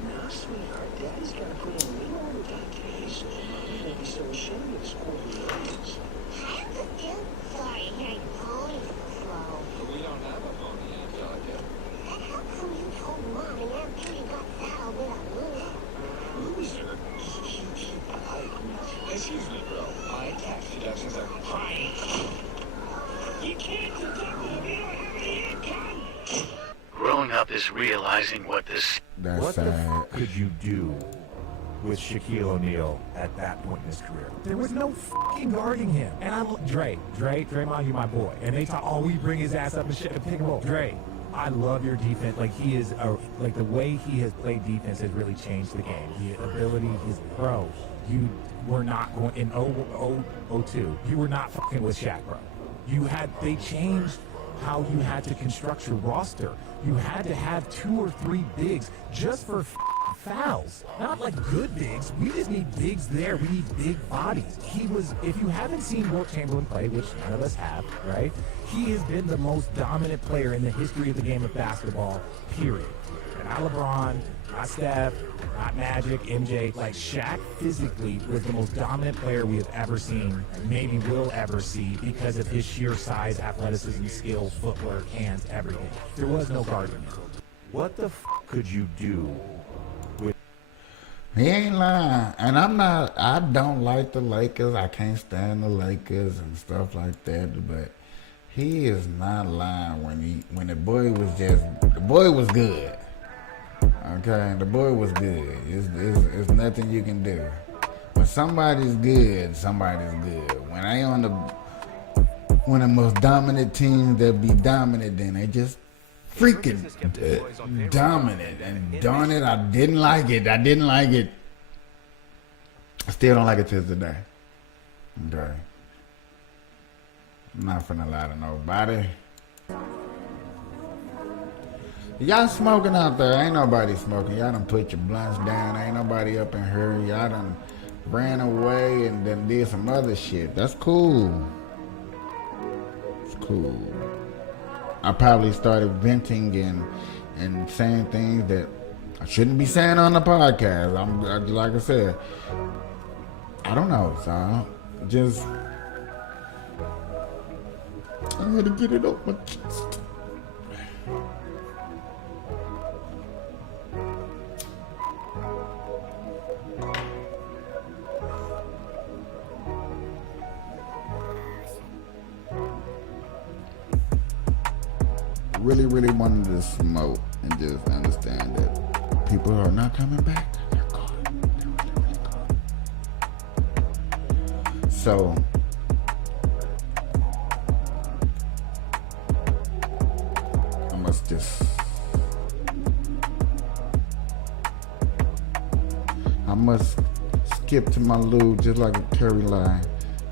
No, sweetheart, Daddy's gotta put in a little overtime today, so Mommy won't be so ashamed of his quarterly earnings. I understand. Sorry, here your phone is slow. But we don't have a phone in Georgia. How come you told Mom and Aunt Judy got saddled with a loser? Loser? Excuse me, bro. My tax deductions are high. You can't deduct them. You don't have any income. Growing up is realizing what this... That's what sad. the fuck could you do with Shaquille O'Neal at that point in his career? There was no fucking guarding him. And I look, Draymond, you my boy. And they talk, oh, we bring his ass up and shit and pick him up. Dre, I love your defense. Like, he is, like, the way he has played defense has really changed the game. His ability, his pro. You were not going, in 02, you were not fucking with Shaq, bro. They changed how you had to construct your roster. You had to have 2 or 3 bigs just for fouls. Not like good bigs. We just need bigs there. We need big bodies. If you haven't seen Wilt Chamberlain play, which none of us have, right? He has been the most dominant player in the history of the game of basketball, period. And not LeBron, not Steph, not Magic, MJ. Like, Shaq physically was the most dominant player we have ever seen, maybe will ever see, because of his sheer size, athleticism, skill, footwork, hands, everything. There was no guarding him. What the fuck could you do with... He ain't lying. And I don't like the Lakers. I can't stand the Lakers and stuff like that. But he is not lying when the boy was good. Okay, the boy was good. It's nothing you can do. When somebody's good, somebody's good. When they on one of the most dominant teams that be dominant, then they just freaking dominant. And darn it, I didn't like it. I still don't like it till today. Okay. I'm not finna lie to nobody. Y'all smoking out there. Ain't nobody smoking. Y'all done put your blunts down. Ain't nobody up in here. Y'all done ran away and then did some other shit. That's cool. It's cool. I probably started venting and saying things that I shouldn't be saying on the podcast. Like I said, I don't know, so just I had to get it off my chest. Really, really wanted to smoke and just understand that people are not coming back. They're gone. They're really, really gone. So I must skip to my lube just like a curry line.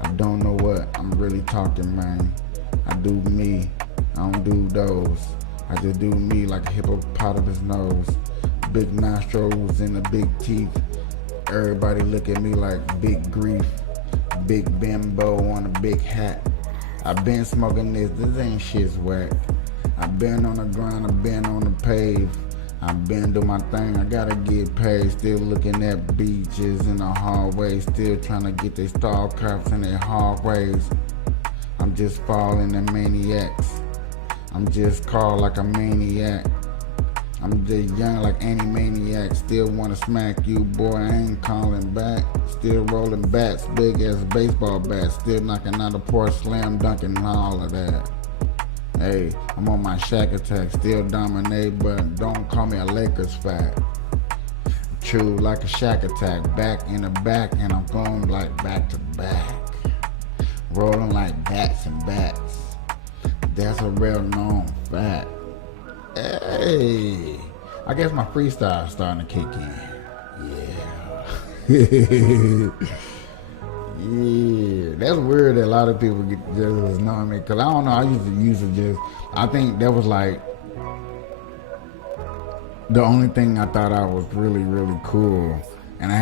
I don't know what I'm really talking, man. I do me. I don't do those. I just do me like a hippopotamus nose. Big nostrils and the big teeth. Everybody look at me like big grief. Big bimbo on a big hat. I been smoking this ain't shit's whack. I been on the grind, I been on the pave. I been doing my thing, I gotta get paid. Still looking at beaches in the hallway. Still trying to get their stall cups in their hallways. I'm just falling in maniacs. I'm just called like a maniac. I'm just young like any maniac. Still wanna smack you, boy, I ain't calling back. Still rolling bats, big as baseball bats. Still knocking out a porch, slam dunking and all of that. Hey, I'm on my Shack attack, still dominate, but don't call me a Lakers fact. True like a Shack attack, back in the back, and I'm going like back to back. Rolling like bats and bats. That's a real known fact. Hey, I guess my freestyle is starting to kick in. Yeah. Yeah, that's weird that a lot of people just knowing me. Cause I don't know, I used to just, I think that was like the only thing I thought I was really, really cool. And I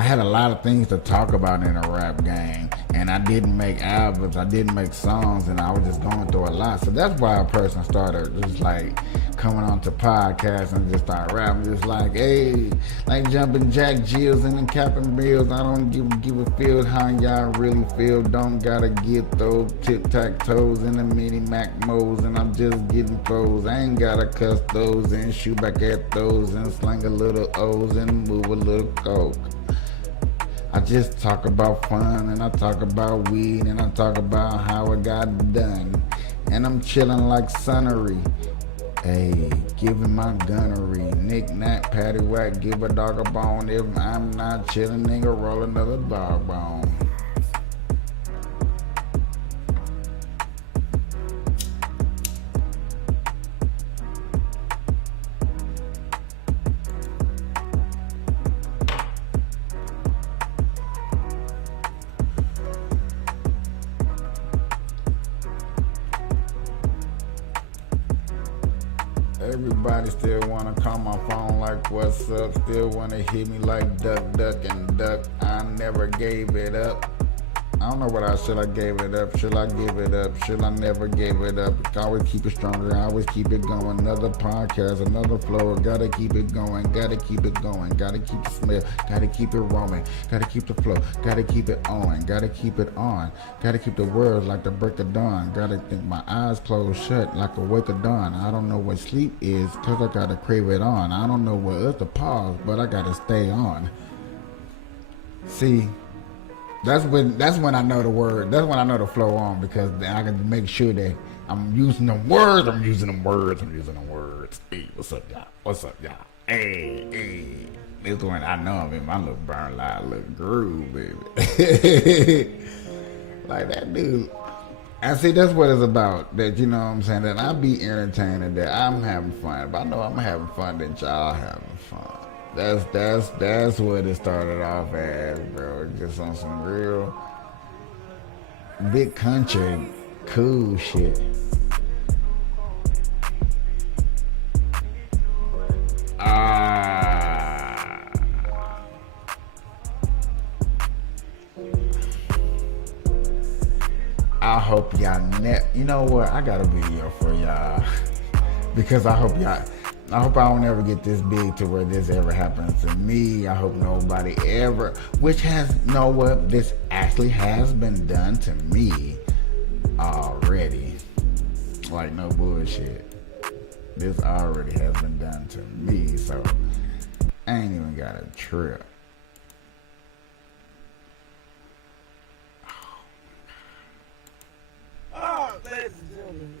had a lot of things to talk about in a rap game. And I didn't make albums, I didn't make songs, and I was just going through a lot. So that's why a person started just like coming onto podcasts and just start rapping. Just like, hey, like jumping Jack Jills and then capping bills. I don't give a feel how y'all really feel. Don't gotta get those tic-tac-toes in the mini Mac modes. And I'm just getting throws. I ain't gotta cuss those and shoot back at those and slang a little O's and move a little coke. I just talk about fun and I talk about weed and I talk about how it got done. And I'm chilling like Sunnery. Hey, giving my gunnery. Knick knack, patty whack, give a dog a bone. If I'm not chilling, nigga, roll another dog bone. Everybody still wanna call my phone like what's up. Still wanna hit me like duck, duck, and duck. I never gave it up. I don't know what I should I gave it up. Should I give it up? Should I never gave it up? Always keep it stronger. Always keep it going. Another podcast, another flow. Gotta keep it going. Gotta keep it going. Gotta keep the smell. Gotta keep it rolling. Gotta keep the flow. Gotta keep it on. Gotta keep it on. Gotta keep the words like the break of dawn. Gotta think my eyes closed shut like a wake of dawn. I don't know what sleep is, cause I gotta crave it on. I don't know what is to pause, but I gotta stay on. See, that's when I know the word. That's when I know the flow on because then I can make sure that I'm using them words. I'm using them words. Hey, what's up, y'all? What's up, y'all? Hey. This one I know I'm in my little burn light, little groove, baby. Like that dude. And see, that's what it's about. That you know what I'm saying. That I be entertaining. That I'm having fun. But I know I'm having fun. That y'all having fun. That's what it started off as, bro. Just on some real big country cool shit. I hope y'all you know what? I got a video for y'all because I hope I don't ever get this big to where this ever happens to me. I hope nobody ever, which has, you know what? This actually has been done to me already. Like, no bullshit. This already has been done to me, so I ain't even got a trip. Ladies and gentlemen,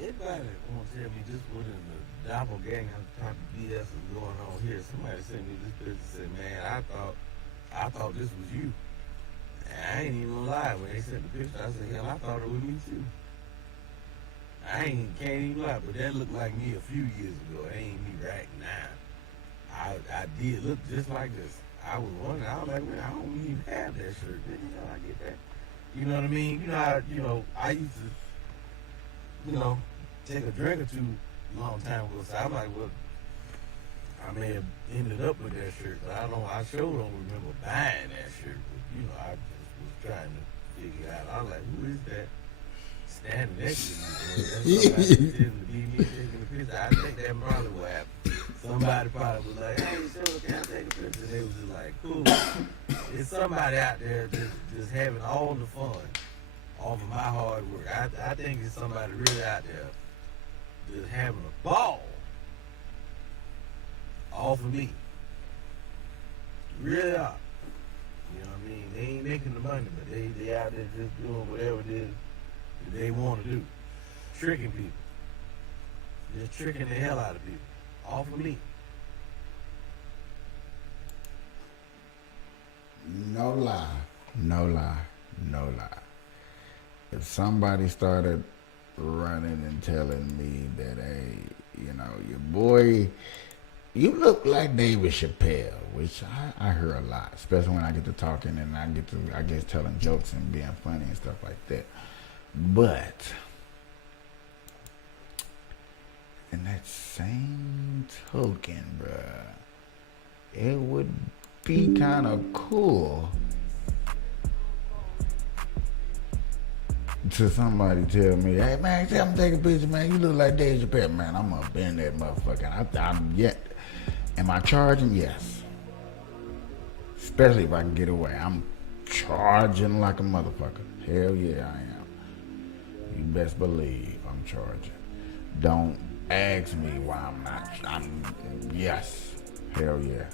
anybody want to tell me just what in the doppelganger type of BS is going on here? Somebody sent me this picture and said, man, I thought this was you. And I ain't even gonna lie. When they sent the picture, I said, hell, I thought it was me too. Can't even lie, but that looked like me a few years ago. It ain't me right now. I did look just like this. I was wondering, I was like, man, I don't even have that shirt. Didn't you know I get that? You know what I mean? You know how, I used to, take a drink or two a long time ago. So I'm like, well, I may have ended up with that shirt, but I sure don't remember buying that shirt. But, I just was trying to figure out. I was like, who is that standing next to me? That's somebody pretending to be me taking a picture. I think that probably what happened. Somebody probably was like, hey, so can I take a picture? And they was just like, cool. It's somebody out there just having all the fun off of my hard work. I think it's somebody really out there just having a ball off of me. Really are. You know what I mean? They ain't making the money, but they out there just doing whatever it is that they want to do. Tricking people. Just tricking the hell out of people. Off of me. No lie. If somebody started running and telling me that, hey, your boy, you look like David Chappelle, which I hear a lot, especially when I get to talking and I guess telling jokes and being funny and stuff like that. But in that same token, bruh, it would be kind of cool to somebody tell me, hey man, tell me take a picture, man. You look like Dave Chappelle, man. I'm gonna bend that motherfucker. I'm yet. Am I charging? Yes. Especially if I can get away. I'm charging like a motherfucker. Hell yeah, I am. You best believe I'm charging. Don't ask me why I'm not. Yes. Hell yeah.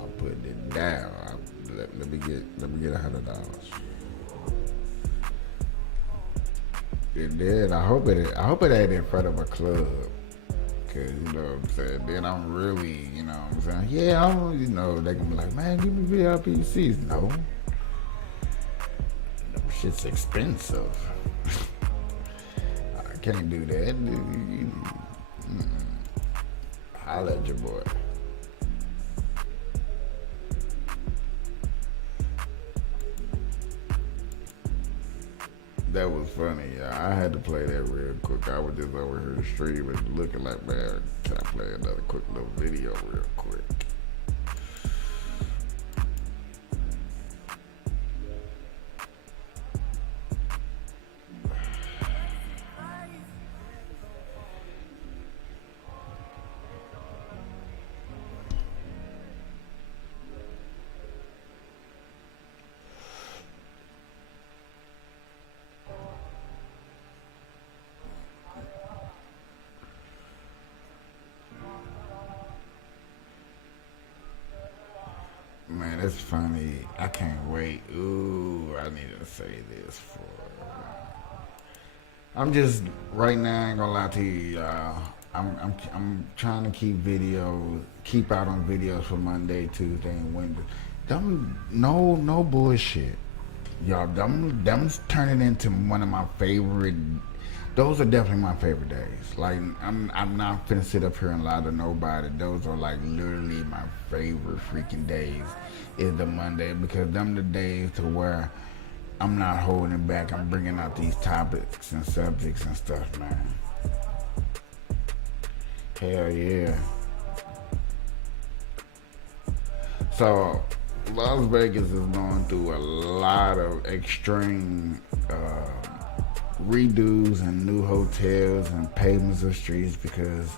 I'll put it down. Let me get $100. And then I hope it ain't in front of a club. Cause you know what I'm saying. Then I'm really, you know what I'm saying. Yeah, they can be like, man, give me VIP seats. No, shit's expensive. I can't do that. Holla at your boy. That was funny, yeah. I had to play that real quick. I was just over here streaming, looking like, man, can I play another quick little video real quick? it's funny. I can't wait. Ooh, I need to say this for. I'm just right now. I ain't gonna lie to you, y'all. I'm trying to keep out on videos for Monday, Tuesday, and Wednesday. No bullshit, y'all. Them's turning into one of my favorite. Those are definitely my favorite days. Like I'm not finna sit up here and lie to nobody. Those are like literally my favorite freaking days. Is the Monday, because them the days to where I'm not holding back. I'm bringing out these topics and subjects and stuff, man. Hell yeah. So Las Vegas is going through a lot of extreme redos and new hotels and pavements of streets because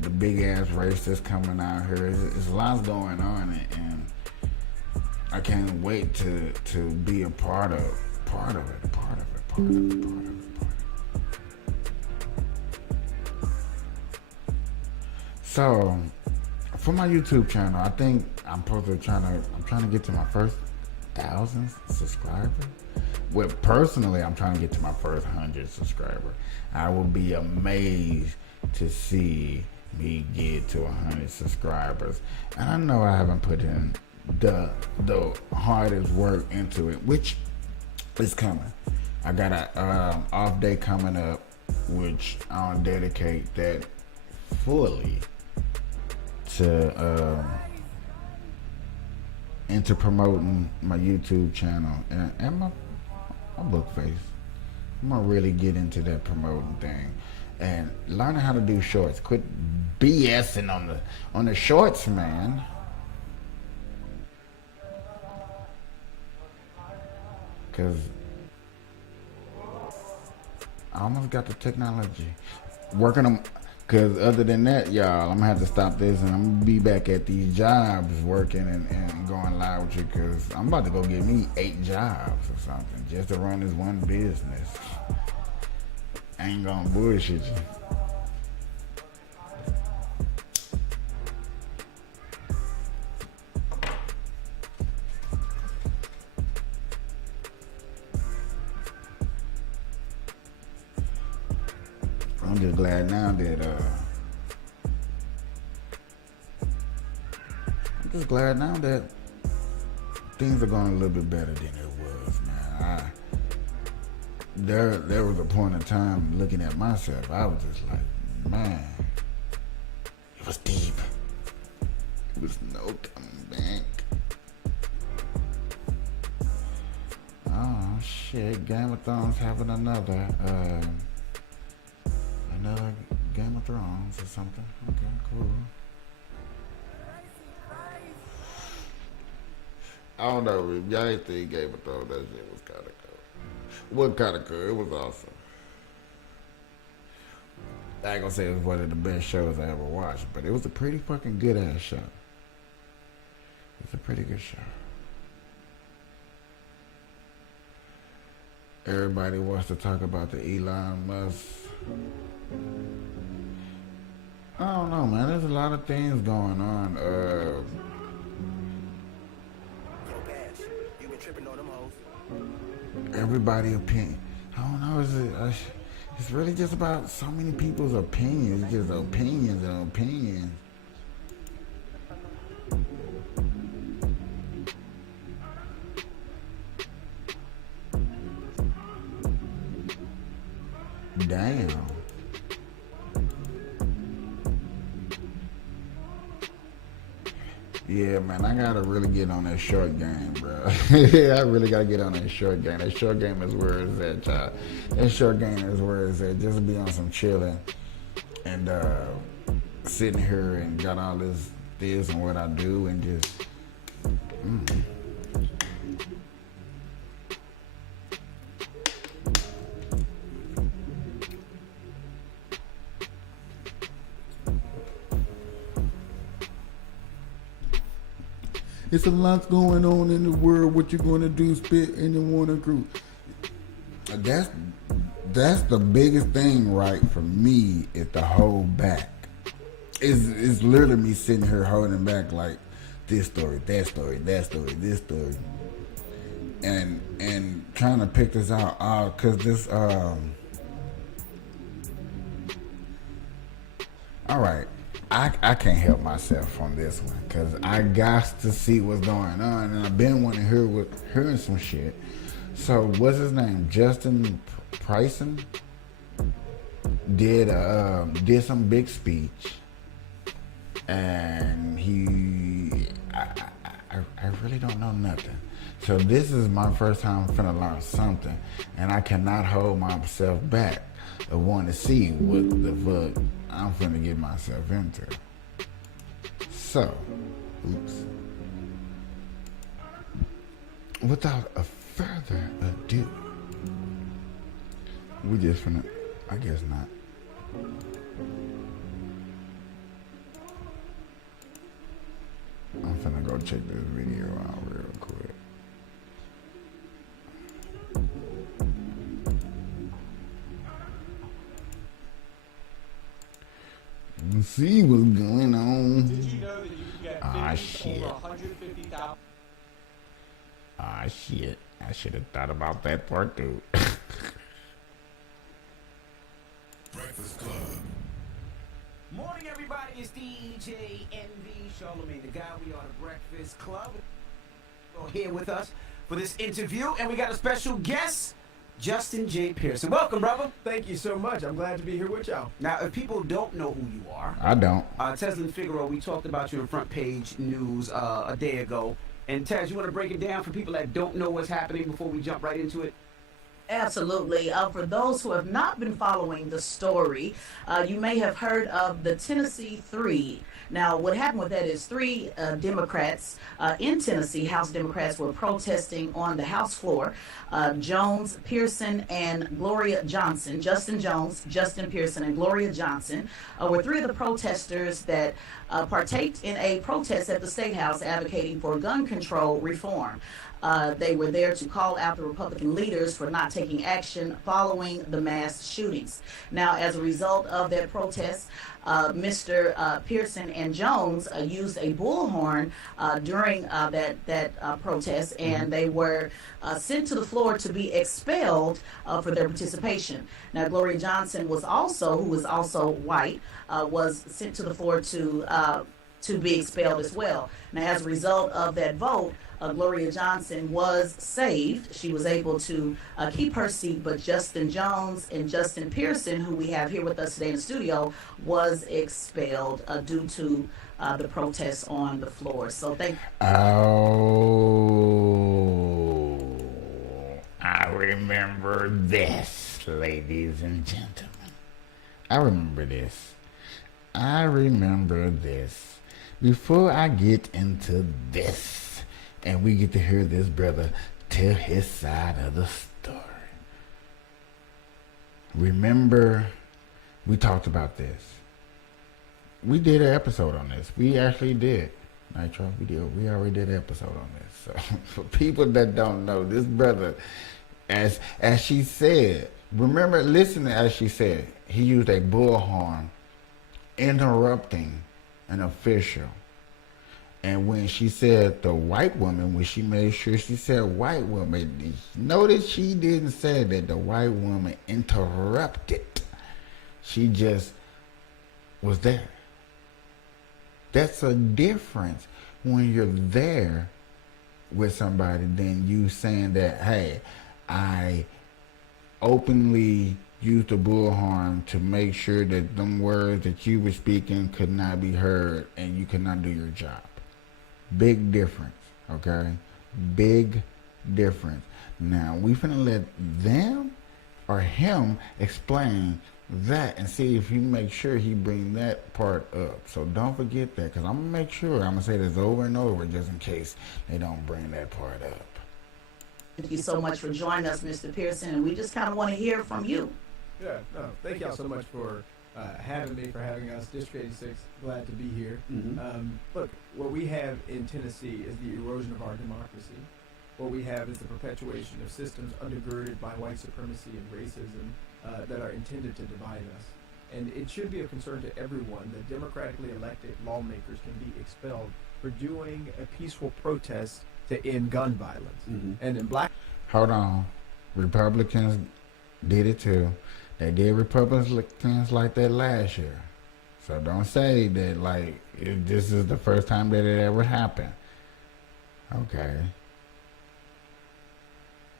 the big ass race that's coming out here. There's lots going on, and I can't wait to be a part of it. So, for my YouTube channel, I think I'm trying to get to my first 1,000 subscribers. Well, personally, I'm trying to get to my first 100 subscribers. I will be amazed to see me get to 100 subscribers. And I know I haven't put in the hardest work into it, which is coming. I got a off day coming up, which I'll dedicate that fully to into promoting my YouTube channel and my book face. I'm gonna really get into that promoting thing and learning how to do shorts. Quit BSing on the shorts, man. Cause I almost got the technology working on. Cause other than that, y'all, I'm gonna have to stop this and I'm gonna be back at these jobs working and going live with you. Cause I'm about to go get me 8 jobs or something just to run this one business. I ain't gonna bullshit you. I'm just glad now that things are going a little bit better than it was, man. There was a point in time looking at myself, I was just like, man, it was deep. It was no coming back. Oh shit, Game of Thrones having another Game of Thrones or something. Okay, cool. I don't know, if y'all ain't think Game of Thrones, that shit was kind of cool. It wasn't kind of cool, it was awesome. I ain't gonna say it was one of the best shows I ever watched, but it was a pretty fucking good ass show. It's a pretty good show. Everybody wants to talk about the Elon Musk. I don't know, man. There's a lot of things going on. You been tripping on them hoes. Everybody opinion. I don't know. It's really just about so many people's opinions. It's just opinions and opinions. Damn. Yeah, man, I gotta really get on that short game, bro. I really gotta get on that short game. That short game is where it's at, child. That short game is where it's at. Just be on some chilling and sitting here and got all this and what I do and just. It's a lot going on in the world. What you gonna do? Spit in the water group. That's the biggest thing, right? For me, is to hold back. It's literally me sitting here holding back, like this story, that story, that story, this story, and trying to pick this out, cause this all right, I can't help myself on this one because I got to see what's going on, and I've been wanting to hearing some shit. So what's his name? Justin Prison did some big speech, and I really don't know nothing. So this is my first time finna learn something, and I cannot hold myself back of wanting to see what the fuck I'm finna get myself into. So, without a further ado, we just finna, I guess not. I'm finna go check this video out real quick. Let's see what's going on. Did you know that you can get shit. over 150,000? Shit. I should have thought about that part too. Breakfast Club. Morning, everybody. It's DJ NV Charlemagne, the guy. We are the Breakfast Club. Here with us for this interview, and we got a special guest, Justin J. Pearson. Welcome, brother. Thank you so much. I'm glad to be here with y'all. Now, if people don't know who you are, I don't. Teslin Figaro, we talked about you in front page news a day ago. And Tez, you want to break it down for people that don't know what's happening before we jump right into it? Absolutely. For those who have not been following the story, you may have heard of the Tennessee Three. Now, what happened with that is three Democrats in Tennessee, House Democrats, were protesting on the House floor. Jones, Pearson, and Gloria Johnson. Justin Jones, Justin Pearson, and Gloria Johnson were three of the protesters that partaked in a protest at the State House advocating for gun control reform. They were there to call out the Republican leaders for not taking action following the mass shootings. Now, as a result of that protest, Mr. Pearson and Jones used a bullhorn during that protest, and they were sent to the floor to be expelled for their participation. Now, Gloria Johnson who was also white, was sent to the floor to be expelled as well. Now, as a result of that vote, Gloria Johnson was saved. She was able to keep her seat, but Justin Jones and Justin Pearson, who we have here with us today in the studio, was expelled due to the protests on the floor. So I remember this, ladies and gentlemen. I remember this. Before I get into this, and we get to hear this brother tell his side of the story. Remember, we talked about this. We did an episode on this. We actually did. Nitro, we already did an episode on this. So for people that don't know, this brother, as she said, remember, listen to as she said, he used a bullhorn interrupting an official. And when she said the white woman, when she made sure she said white woman, notice she didn't say that the white woman interrupted. She just was there. That's a difference when you're there with somebody than you saying that, hey, I openly used a bullhorn to make sure that them words that you were speaking could not be heard and you could not do your job. Big difference, okay? Big difference. Now, we finna let them or him explain that and see if he makes sure he bring that part up. So don't forget that, because I'm going to make sure, I'm going to say this over and over just in case they don't bring that part up. Thank you so much for joining us, Mr. Pearson, and we just kind of want to hear from you. Yeah, no, thank y'all so much for having me, for having us. District 86, glad to be here. Look, what we have in Tennessee is the erosion of our democracy. What we have is the perpetuation of systems undergirded by white supremacy and racism that are intended to divide us. And it should be of concern to everyone that democratically elected lawmakers can be expelled for doing a peaceful protest to end gun violence. And in black... Hold on. Republicans did it too. They did Republicans like that last year. So don't say that like this is the first time that it ever happened. Okay.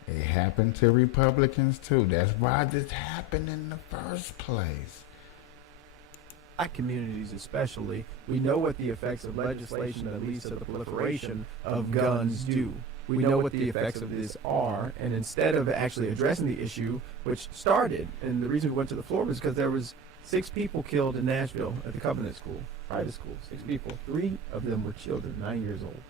It happened to Republicans too. That's why this happened in the first place. Black communities especially, we know what the effects of legislation that leads to the proliferation of guns do. We know what the effects of this are, and instead of actually addressing the issue, which started, and the reason we went to the floor was because there was 6 people killed in Nashville at the Covenant School, private school, 6 people. 3 of them were children, 9 years old.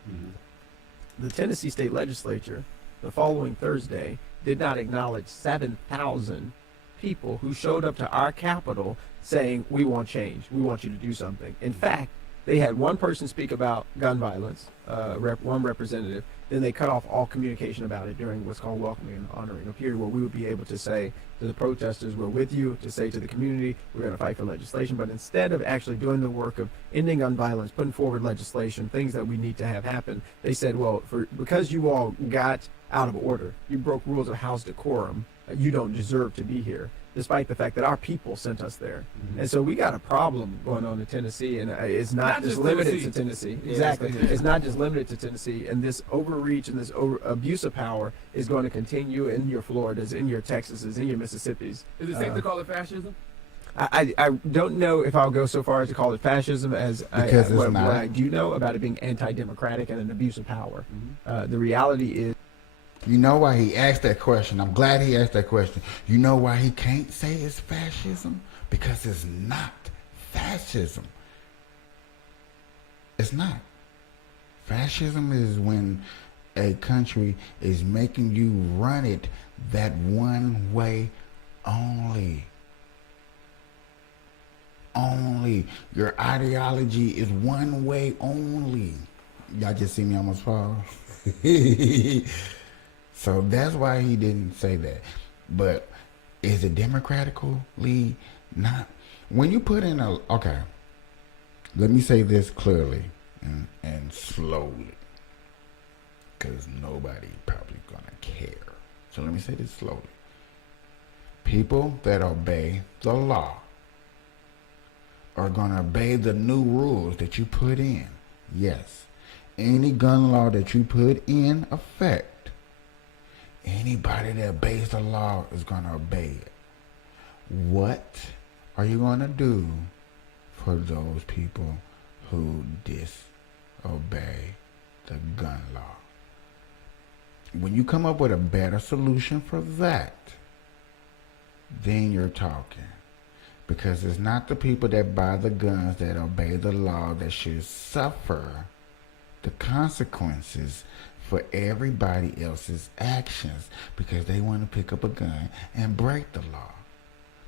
The Tennessee State Legislature, the following Thursday, did not acknowledge 7,000 people who showed up to our Capitol saying, we want change, we want you to do something. In fact, they had one person speak about gun violence, one representative, then they cut off all communication about it during what's called welcoming and honoring, a period where we would be able to say to the protesters, we're with you, to say to the community, we're going to fight for legislation. But instead of actually doing the work of ending gun violence, putting forward legislation, things that we need to have happen, they said, well, because you all got out of order, you broke rules of House decorum, you don't deserve to be here, despite the fact that our people sent us there. And so we got a problem going on in Tennessee, and it's not just limited to Tennessee. Exactly. It's not just limited to Tennessee, and this overreach and this abuse of power is going to continue in your Floridas, in your Texases, in your Mississippis. Is it safe to call it fascism? I don't know if I'll go so far as to call it fascism as what I do know about it being anti-democratic and an abuse of power. The reality is, you know why he asked that question? I'm glad he asked that question. You know why he can't say it's fascism? Because it's not fascism. It's not. Fascism is when a country is making you run it that one way only. Only. Your ideology is one way only. Y'all just see me almost fall. So that's why he didn't say that. But is it democratically not? When you put in okay, let me say this clearly and slowly, because nobody probably gonna care. So let me say this slowly. People that obey the law are gonna obey the new rules that you put in. Yes, any gun law that you put in effect, anybody that obeys the law is going to obey it. What are you going to do for those people who disobey the gun law? When you come up with a better solution for that, then you're talking. Because it's not the people that buy the guns that obey the law that should suffer the consequences for everybody else's actions because they want to pick up a gun and break the law.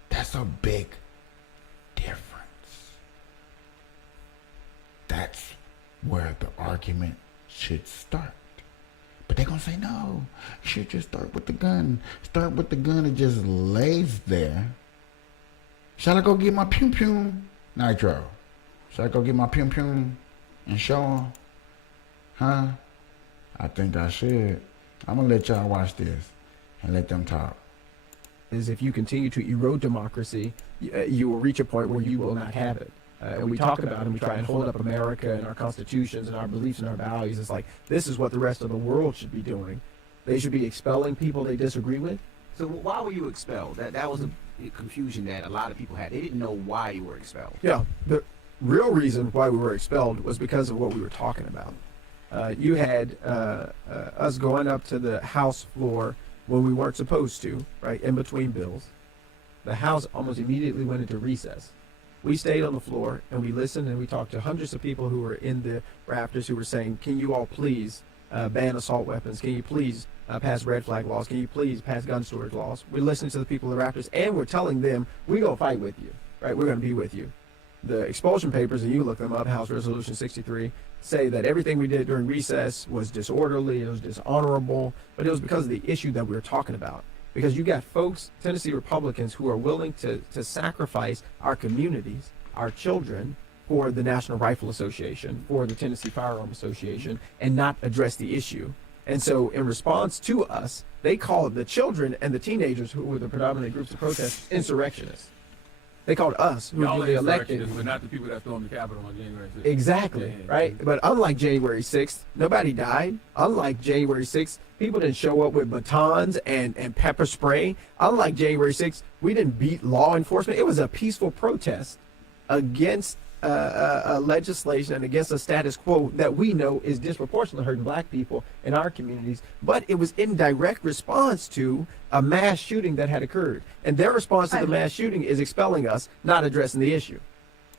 That's a big difference. That's where the argument should start. But they're going to say, no, you should just start with the gun. Start with the gun. It just lays there. Shall I go get my pum-pum? Nitro. Shall I go get my pum-pum and show them? Huh? I think I should. I'm going to let y'all watch this and let them talk. Is if you continue to erode democracy, you will reach a point where you will not have it. And we talk about and we try and hold up America and our constitutions and our beliefs and our values. It's like, this is what the rest of the world should be doing. They should be expelling people they disagree with. So why were you expelled? That was the confusion that a lot of people had. They didn't know why you were expelled. Yeah, the real reason why we were expelled was because of what we were talking about. You had us going up to the House floor when we weren't supposed to, right, in between bills. The House almost immediately went into recess. We stayed on the floor and we listened and we talked to hundreds of people who were in the rafters who were saying, can you all please ban assault weapons? Can you please pass red flag laws? Can you please pass gun storage laws? We're listening to the people in the rafters and we're telling them, we're going to fight with you, right? We're going to be with you. The expulsion papers, and you look them up, House Resolution 63, say that everything we did during recess was disorderly, it was dishonorable, but it was because of the issue that we were talking about. Because you got folks, Tennessee Republicans, who are willing to sacrifice our communities, our children, for the National Rifle Association, for the Tennessee Firearm Association, and not address the issue. And so in response to us, they called the children and the teenagers, who were the predominant groups of protest, insurrectionists. They called us, who Y'all were the elected. but not the people that stormed the Capitol on January 6th. Exactly, right? But unlike January 6th, nobody died. Unlike January 6th, people didn't show up with batons and pepper spray. Unlike January 6th, we didn't beat law enforcement. It was a peaceful protest against legislation and against a status quo that we know is disproportionately hurting black people in our communities. But it was in direct response to a mass shooting that had occurred. And their response to the mass shooting is expelling us, not addressing the issue.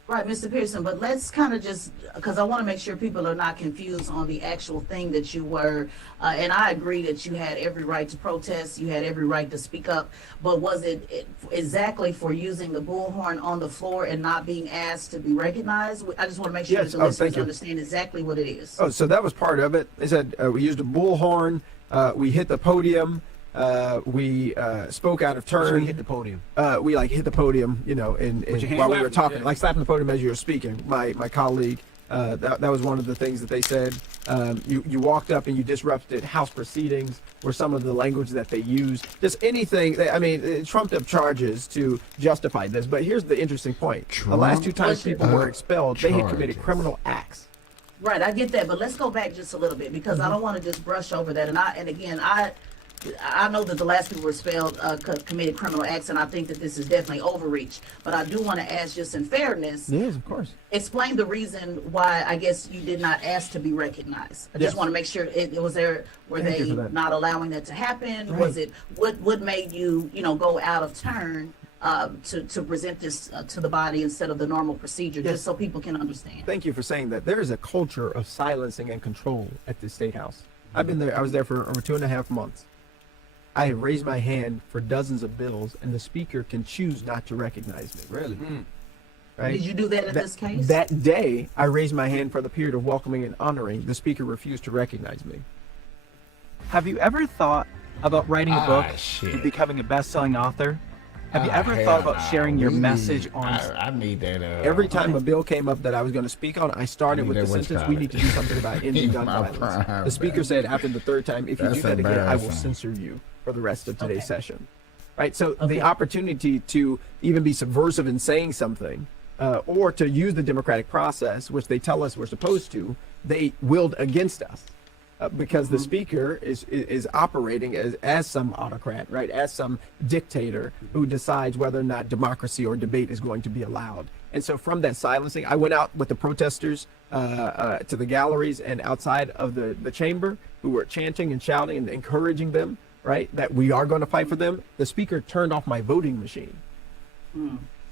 Right, Mr. Pearson, but let's kind of just, because I want to make sure people are not confused on the actual thing that you were, and I agree that you had every right to protest, you had every right to speak up, but was it exactly for using the bullhorn on the floor and not being asked to be recognized? I just want to make sure that the listeners understand exactly what it is. Oh, so that was part of it. They said we used a bullhorn, we hit the podium, we spoke out of turn. So we hit the podium. We hit the podium, while we were talking, like slapping the podium as you were speaking. My colleague, that was one of the things that they said. You walked up and you disrupted House proceedings, were some of the language that they used. Just anything. Trumped up charges to justify this. But here's the interesting point: the last 2 times people were expelled, they had committed criminal acts. Right, I get that, but let's go back just a little bit because I don't want to just brush over that. And again, I know that the last people were expelled committed criminal acts, and I think that this is definitely overreach. But I do want to ask, just in fairness, yes, of course, explain the reason why I guess you did not ask to be recognized. I just want to make sure were they not allowing that to happen? Right. Was it what made you go out of turn to present this to the body instead of the normal procedure, just so people can understand? Thank you for saying that. There is a culture of silencing and control at the State House. I've been there. I was there for over 2.5 months. I have raised my hand for dozens of bills, and the speaker can choose not to recognize me. Really? Right? Did you do that in this case? That day, I raised my hand for the period of welcoming and honoring. The speaker refused to recognize me. Have you ever thought about writing a book and becoming a best-selling author? Have you ever thought about sharing your message on... I need that. Every time a bill came up that I was going to speak on, I started with the sentence, we need to do something about ending gun violence. The speaker said after the 3rd time, if you do that again, I will censor you for the rest of today's session. Right? So the opportunity to even be subversive in saying something, or to use the democratic process, which they tell us we're supposed to, they willed against us. Because the speaker is operating as some autocrat, right? As some dictator who decides whether or not democracy or debate is going to be allowed. And so from that silencing, I went out with the protesters to the galleries and outside of the chamber, who were chanting and shouting and encouraging them, right? That we are going to fight for them. The speaker turned off my voting machine,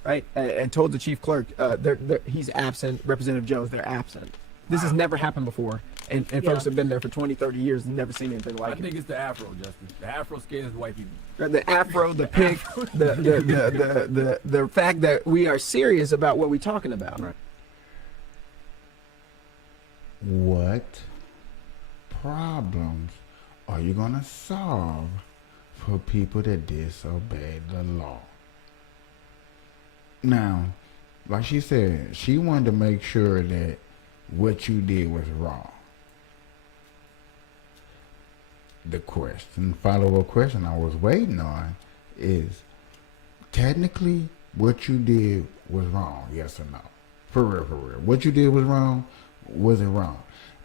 right? And told the chief clerk, he's absent. Representative Jones, they're absent. This has never happened before. And folks have been there for 20, 30 years and never seen anything like it. I think it's the afro, Justin. The afro scares white people. The afro, the pig, the fact that we are serious about what we're talking about. Right. What problems are you going to solve for people that disobey the law? Now, like she said, she wanted to make sure that what you did was wrong. The follow-up question I was waiting on is, technically, what you did was wrong, yes or no? For real. What you did was wrong, was it wrong?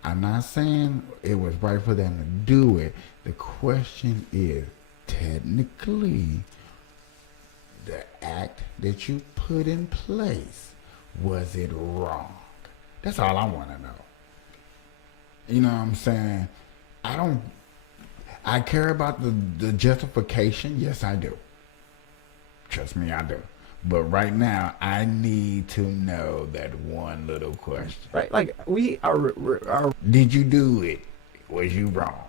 I'm not saying it was right for them to do it. The question is, technically, the act that you put in place, was it wrong? That's all I want to know. You know what I'm saying? I care about the justification. Yes, I do. Trust me, I do. But right now, I need to know that one little question. Right, like we are. Did you do it? Was you wrong?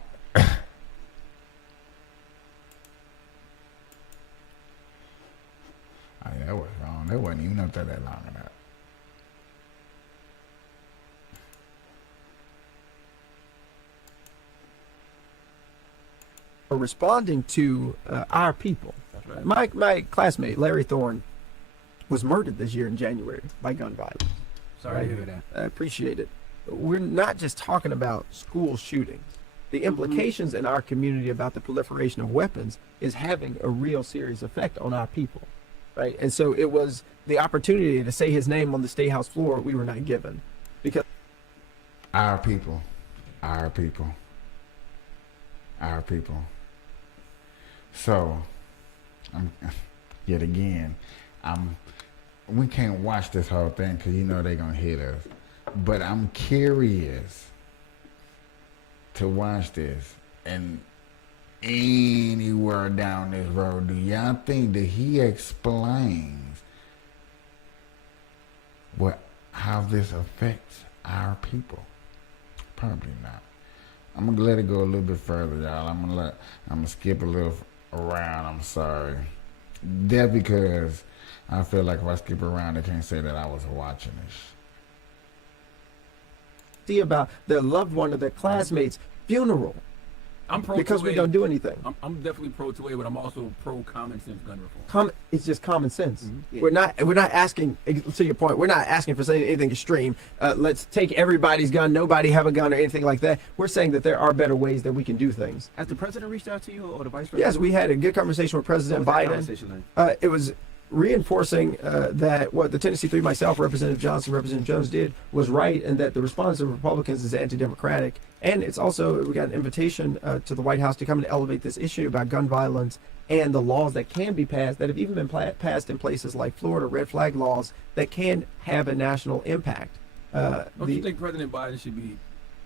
That was wrong. That wasn't even up there that long enough. Are responding to our people. Right. My classmate Larry Thorne was murdered this year in January by gun violence. Sorry to hear that. I appreciate it. We're not just talking about school shootings. The implications in our community about the proliferation of weapons is having a real serious effect on our people, right? And so it was the opportunity to say his name on the State House floor we were not given. Because our people, our people, our people. So, yet again, we can't watch this whole thing because you know they're going to hit us. But I'm curious to watch this. And anywhere down this road, do y'all think that he explains how this affects our people? Probably not. I'm gonna let it go a little bit further, y'all. I'm gonna skip a little around. I'm sorry. That's because I feel like if I skip around, they can't say that I was watching this. See about their loved one or their classmates' funeral. I'm pro because we don't do anything. I'm definitely pro 2A, but I'm also pro common sense gun reform. It's just common sense. Mm-hmm. Yeah. We're not asking, to your point, we're not asking for saying anything extreme. Let's take everybody's gun, nobody have a gun or anything like that. We're saying that there are better ways that we can do things. Has the president reached out to you or the vice president? Yes, we had a good conversation with President Biden. It was reinforcing that what the Tennessee Three, myself, Representative Johnson, Representative Jones did was right, and that the response of Republicans is anti-democratic. And it's also, we got an invitation to the White House to come and elevate this issue about gun violence and the laws that can be passed, that have even been passed in places like Florida, red flag laws that can have a national impact. Don't you think President Biden should be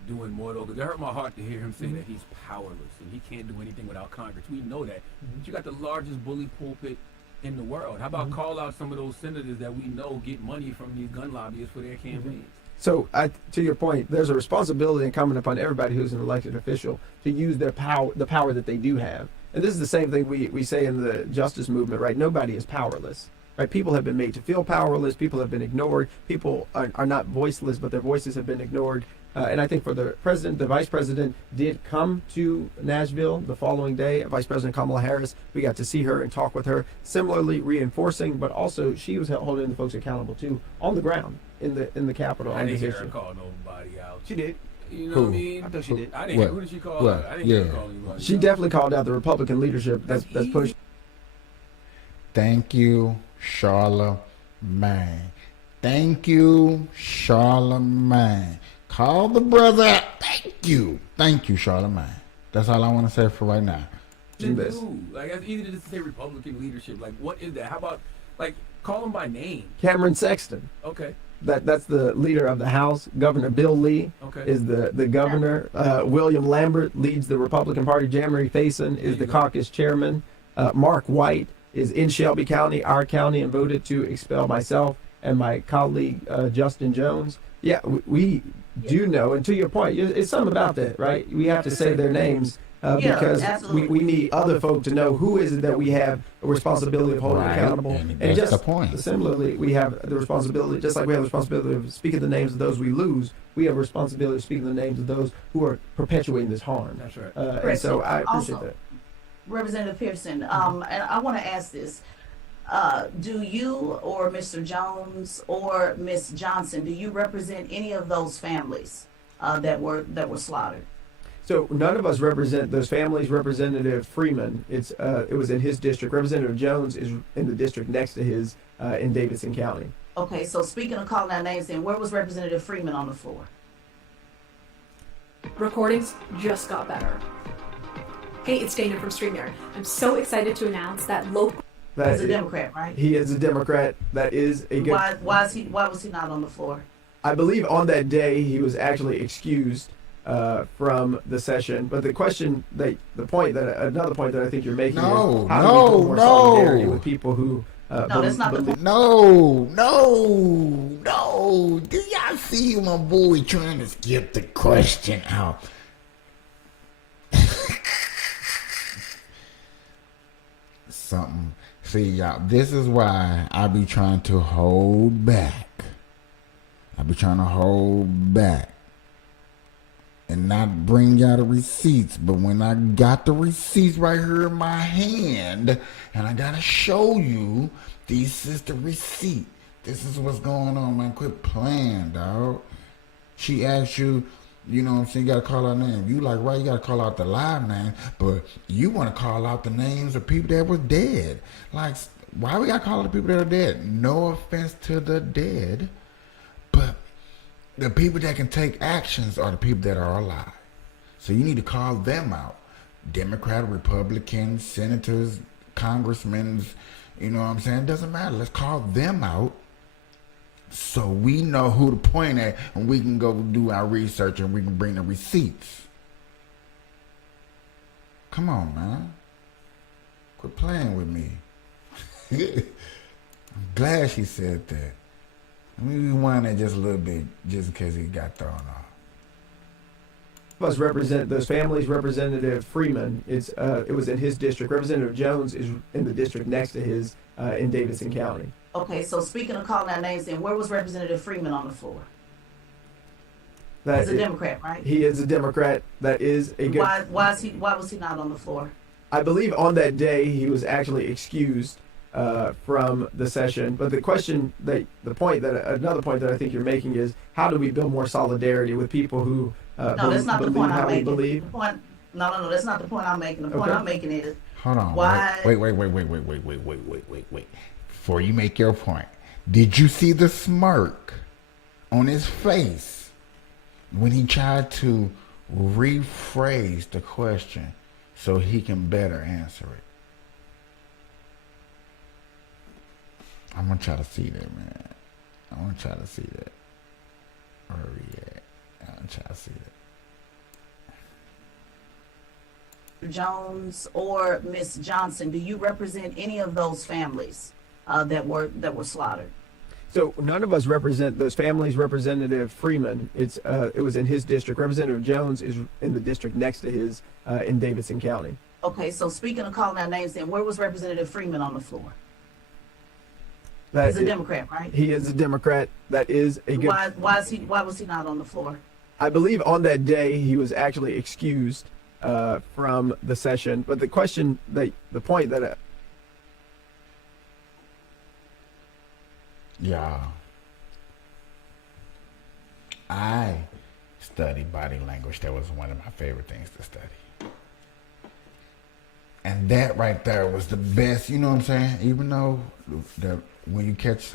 doing more, though? Because it hurt my heart to hear him say that he's powerless and he can't do anything without Congress. We know that. But you got the largest bully pulpit in the world. How about call out some of those senators that we know get money from these gun lobbyists for their campaigns? So, to your point, there's a responsibility incumbent upon everybody who's an elected official to use their power, the power that they do have. And this is the same thing we say in the justice movement, right? Nobody is powerless, right? People have been made to feel powerless. People have been ignored. People are not voiceless, but their voices have been ignored. And I think for the president, the vice president did come to Nashville the following day. Vice President Kamala Harris, we got to see her and talk with her, similarly reinforcing, but also she was holding the folks accountable too on the ground in the Capitol. I didn't hear her call nobody out. She did. You know what I mean? I thought she did. I didn't hear. Who did she call out? I didn't hear her call anybody. She definitely called out the Republican leadership that's pushed. Thank you, Charlamagne. Thank you, Charlamagne. Call the brother out. Thank you, Charlamagne. That's all I want to say for right now. Like, it's easy to just say Republican leadership. Like, what is that? How about, like, call him by name? Cameron Sexton. Okay. That's the leader of the House. Governor Bill Lee is the governor. William Lambert leads the Republican Party. Jamari Faison is the caucus chairman. Mark White is in Shelby County, our county, and voted to expel myself and my colleague Justin Jones. Yeah, we do know, and to your point, it's something about that, right? We have to say their names because we need other folk to know who is it that we have a responsibility of holding accountable. And just similarly, we have the responsibility, just like we have the responsibility of speaking the names of those we lose, we have a responsibility of speaking the names of those who are perpetuating this harm. That's right. And so I appreciate that. Representative Pearson, and I want to ask this. Do you or Mr. Jones or Ms. Johnson, do you represent any of those families that were slaughtered? So none of us represent those families. Representative Freeman, it was in his district. Representative Jones is in the district next to his in Davidson County. Okay, so speaking of calling out names, then where was Representative Freeman on the floor? Recordings just got better. Hey, it's Dana from StreamYard. I'm so excited to announce that local. He's a Democrat, right? He is a Democrat. That is a good. Why was he not on the floor? I believe on that day he was actually excused from the session. But the question another point that I think you're making is how do we build more solidarity with people who. That's not the point. No. Do y'all see my boy trying to skip the question out? Something. See, y'all, this is why I be trying to hold back. And not bring y'all the receipts. But when I got the receipts right here in my hand, and I gotta show you, this is the receipt. This is what's going on, man. Quit playing, dog. She asked you, you know what I'm saying, you gotta call out names. You like, right, you gotta call out the live name, but you wanna call out the names of people that were dead. Like, why we gotta call out the people that are dead? No offense to the dead, but the people that can take actions are the people that are alive. So you need to call them out. Democrat, Republican, senators, congressmen, you know what I'm saying? It doesn't matter. Let's call them out so we know who to point at and we can go do our research and we can bring the receipts. Come on, man. Quit playing with me. I'm glad she said that. I mean, we wanted just a little bit just in case he got thrown off. Us represent those families. Representative Freeman, it was in his district. Representative Jones is in the district next to his in Davidson County. Okay, so speaking of calling out names, then where was Representative Freeman on the floor? He's a Democrat, right? He is a Democrat. That is a good. Why was he not on the floor? I believe on that day he was actually excused from the session. But another point that I think you're making is, how do we build more solidarity with people who no, that's not the point I'm making. Believe? No, that's not the point I'm making. The point I'm making is, hold on. Why? Wait. Before you make your point, did you see the smirk on his face when he tried to rephrase the question so he can better answer it? I'm gonna try to see that, man. I want to try to see that. Where are we at? I'm gonna try to see that. Jones or Miss Johnson, do you represent any of those families that were slaughtered? So none of us represent those families. Representative Freeman, it was in his district. Representative Jones is in the district next to his in Davidson County. Okay, so speaking of calling out names, then where was Representative Freeman on the floor? He's a Democrat, right? He is a Democrat. That is a good. Why was he not on the floor? I believe on that day he was actually excused from the session. But the point that. Yeah. I studied body language. That was one of my favorite things to study. And that right there was the best, you know what I'm saying? Even though when you catch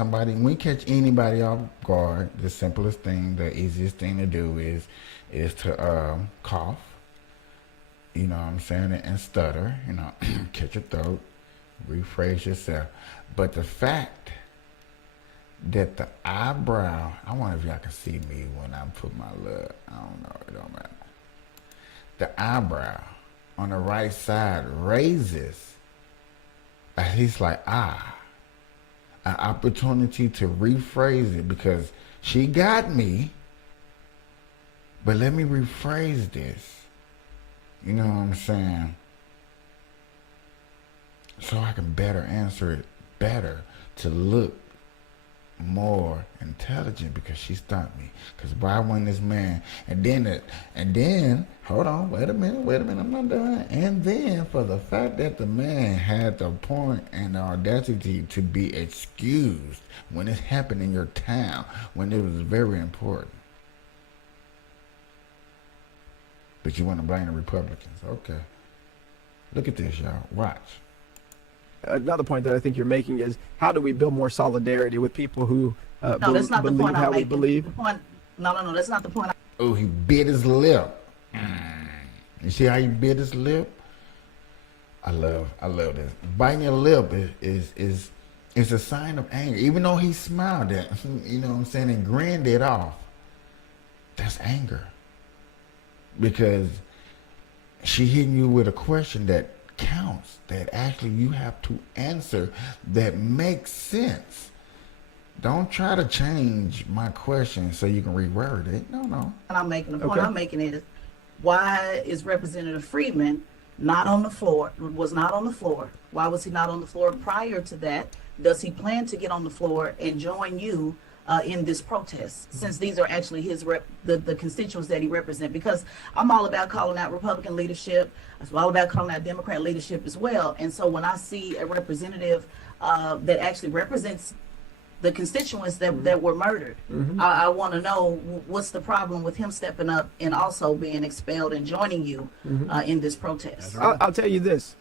anybody off guard, the simplest thing, the easiest thing to do is to cough, you know what I'm saying, and stutter, you know, catch your throat, rephrase yourself. But the fact that the eyebrow, I wonder if y'all can see me when I put my look, I don't know, it don't matter. The eyebrow on the right side raises, he's like, an opportunity to rephrase it, because she got me, but let me rephrase this. You know what I'm saying? So I can better answer it better, to look more intelligent, because she stumped me. Because why when this man, and then hold on, wait a minute, I'm not done. And then for the fact that the man had the point and the audacity to be excused when it happened in your town, when it was very important. But you want to blame the Republicans. Okay. Look at this, y'all. Watch. Another point that I think you're making is, how do we build more solidarity with people who that's not the believe point how I'm we making. believe? No, that's not the point. Oh, he bit his lip. You see how he bit his lip? I love this. Biting your lip is a sign of anger. Even though he smiled at, you know what I'm saying, and grinned it off, that's anger. Because she hitting you with a question that counts, that actually you have to answer, that makes sense. Don't try to change my question so you can reword it. No. And I'm making the point I'm making is, why is Representative Freeman not on the floor? Was not on the floor. Why was he not on the floor prior to that? Does he plan to get on the floor and join you in this protest, since these are actually his the constituents that he represents? Because I'm all about calling out Republican leadership. I'm all about calling out Democrat leadership as well. And so when I see a representative that actually represents the constituents that were murdered. I want to know what's the problem with him stepping up and also being expelled and joining you in this protest. I'll tell you this.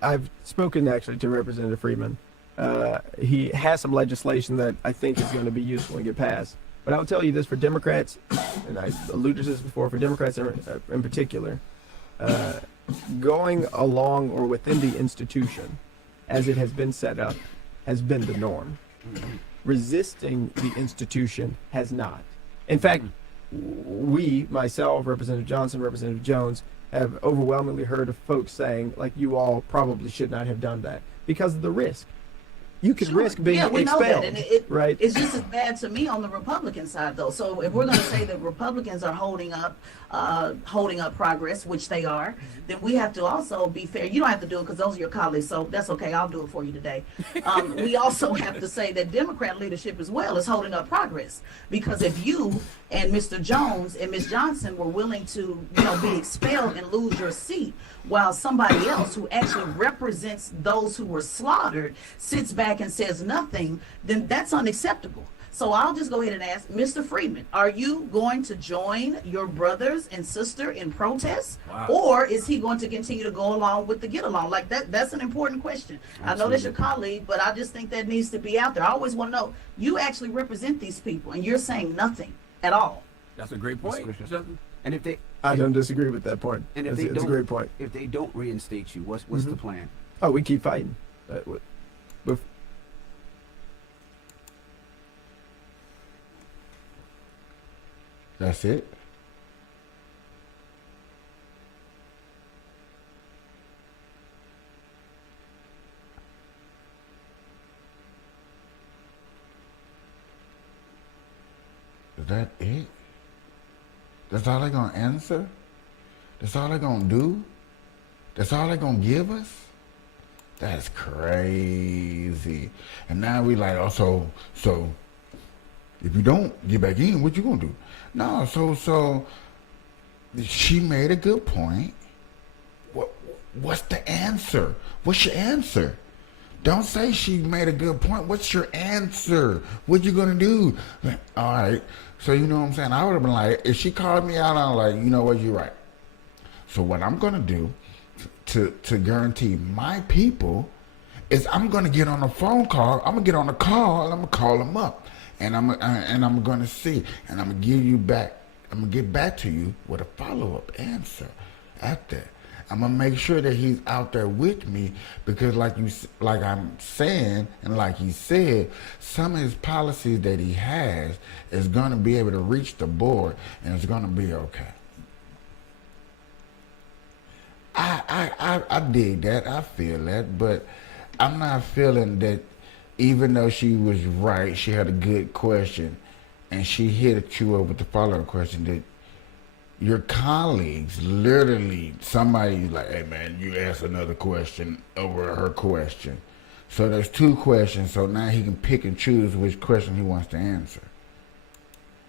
I've spoken actually to Representative Friedman. He has some legislation that I think is going to be useful and get passed. But I'll tell you this, for Democrats, and I alluded to this before, for Democrats in particular, going along or within the institution as it has been set up has been the norm. Resisting the institution has not. In fact, we, myself, Representative Johnson, Representative Jones, have overwhelmingly heard of folks saying, like, you all probably should not have done that because of the risk. You could risk being we expelled, know that. And right? It's just as bad to me on the Republican side, though. So if we're going to say that Republicans are holding up progress, which they are, then we have to also be fair. You don't have to do it because those are your colleagues, so that's okay. I'll do it for you today. We also have to say that Democrat leadership as well is holding up progress, because if you and Mr. Jones and Ms. Johnson were willing to, be expelled and lose your seat, while somebody else who actually represents those who were slaughtered sits back and says nothing, then that's unacceptable. So I'll just go ahead and ask Mr. Friedman, are you going to join your brothers and sister in protest? Wow. Or is he going to continue to go along with the get along? Like that's an important question. Absolutely. I know that's your colleague, but I just think that needs to be out there. I always want to know, you actually represent these people and you're saying nothing at all. That's a great point. And if they, I don't disagree with that point. and if It's they a don't, great point. if they don't reinstate you, what's the plan? Oh, we keep fighting. That's it. Is that it? That's all they gonna answer? That's all they gonna do? That's all they gonna give us? That's crazy. And now we like, oh, so if you don't get back in, what you gonna do? No, so she made a good point. What's the answer? What's your answer? Don't say she made a good point. What's your answer? What you gonna do? Like, all right. So you know what I'm saying? I would have been like, if she called me out, I'm like, you know what, you're right. So what I'm gonna do to guarantee my people is I'm gonna get on a phone call. I'm gonna get on a call and I'm gonna call them up, and I'm gonna see, and I'm gonna give you back. I'm gonna get back to you with a follow-up answer after. I'm gonna make sure that he's out there with me, because like I'm saying, and like he said, some of his policies that he has is gonna be able to reach the board, and it's gonna be okay. I dig that. I feel that, but I'm not feeling that. Even though she was right, she had a good question, and she hit you up with the follow-up question that your colleagues, literally, somebody's like, hey man, you asked another question over her question. So there's two questions, so now he can pick and choose which question he wants to answer.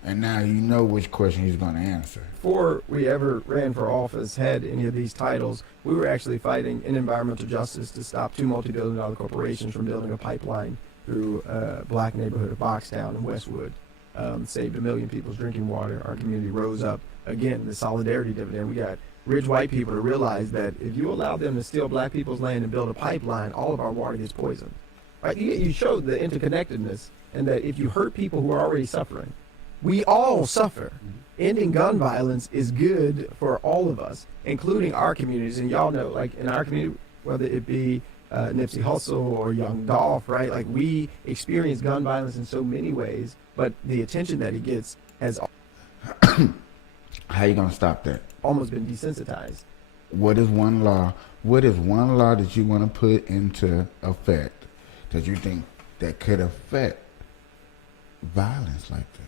And now you know which question he's going to answer. Before we ever ran for office, had any of these titles, we were actually fighting in environmental justice to stop two multi-billion-dollar corporations from building a pipeline through a black neighborhood of Boxtown and Westwood. Saved 1 million people's drinking water. Our community rose up. Again, the solidarity dividend. We got rich white people to realize that if you allow them to steal black people's land and build a pipeline, all of our water gets poisoned. Right? You showed the interconnectedness, and that if you hurt people who are already suffering, we all suffer. Ending gun violence is good for all of us, including our communities. And y'all know, like in our community, whether it be Nipsey Hussle or Young Dolph, right? Like we experience gun violence in so many ways, but the attention that he gets has How you gonna stop that? Almost been desensitized. What is one law? What is one law that you want to put into effect that you think that could affect violence like that?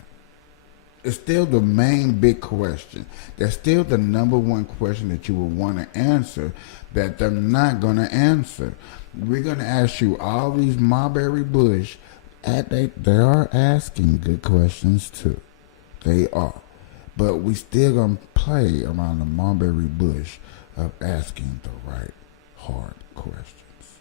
It's still the main big question. That's still the number one question that you will want to answer that they're not going to answer. We're going to ask you all these Marbury Bush. They are asking good questions too. They are. But we still going to play around the Marbury Bush of asking the right hard questions.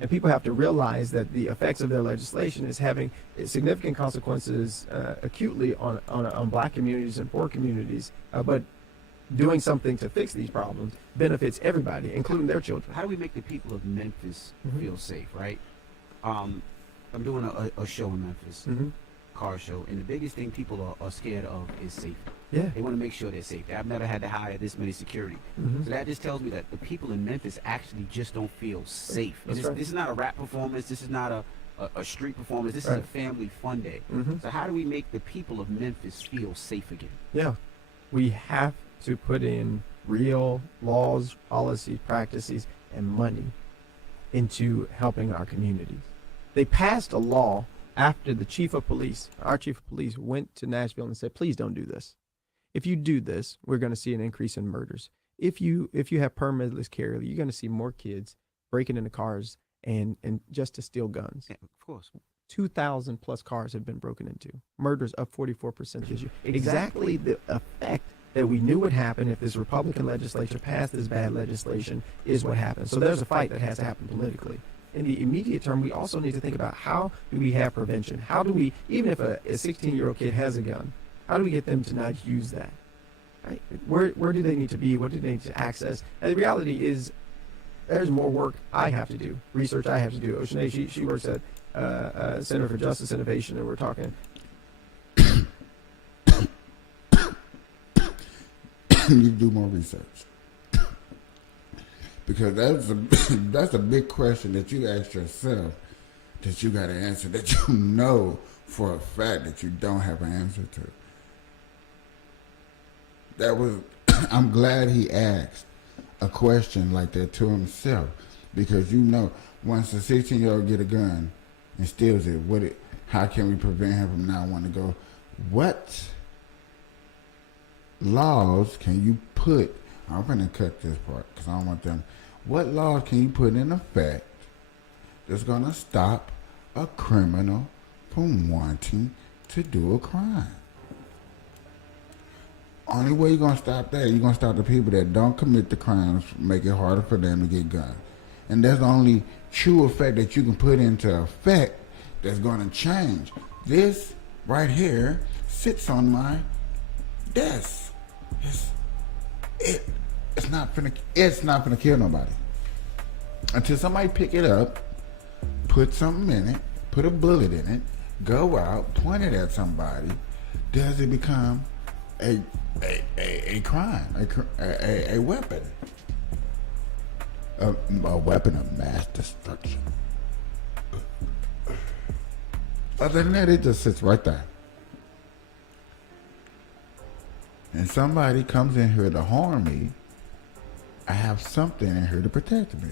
And people have to realize that the effects of their legislation is having significant consequences acutely on black communities and poor communities. But doing something to fix these problems benefits everybody, including their children. How do we make the people of Memphis feel safe, right? I'm doing a show in Memphis, car show, and the biggest thing people are scared of is safety. Yeah. They want to make sure they're safe. I've never had to hire this many security. So that just tells me that the people in Memphis actually just don't feel safe. And this is not a rap performance. This is not a street performance. This is a family fun day. So how do we make the people of Memphis feel safe again? Yeah. We have to put in real laws, policies, practices, and money into helping our communities. They passed a law after the chief of police, our chief of police, went to Nashville and said, please don't do this. If you do this, we're going to see an increase in murders. If you have permitless carry, you're going to see more kids breaking into cars and just to steal guns. Yeah, of course. 2,000 plus cars have been broken into. Murders up 44% this year. Exactly the effect that we knew would happen if this Republican legislature passed this bad legislation is what happened. So there's a fight that has to happen politically. In the immediate term, we also need to think about how do we have prevention? How do we, even if a 16-year-old kid has a gun, how do we get them to not use that? Right? Where do they need to be? What do they need to access? And the reality is there's more work I have to do, research I have to do. Oceanae, she works at Center for Justice Innovation, and we're talking. You do more research. Because that's a big question that you ask yourself that you got to answer, that you know for a fact that you don't have an answer to. I'm glad he asked a question like that to himself, because you know once a 16-year-old get a gun and steals it, how can we prevent him from not wanting to go? What laws can you put? I'm going to cut this part because I don't want them. What laws can you put in effect that's going to stop a criminal from wanting to do a crime? Only way you're going to stop that, you're going to stop the people that don't commit the crimes, make it harder for them to get guns. And that's the only true effect that you can put into effect that's going to change. This right here sits on my desk. It's not gonna kill nobody until somebody pick it up, put something in it, put a bullet in it, go out, point it at somebody. Does it become a crime, a weapon, a weapon of mass destruction? Other than that, it just sits right there. And somebody comes in here to harm me, I have something in here to protect me.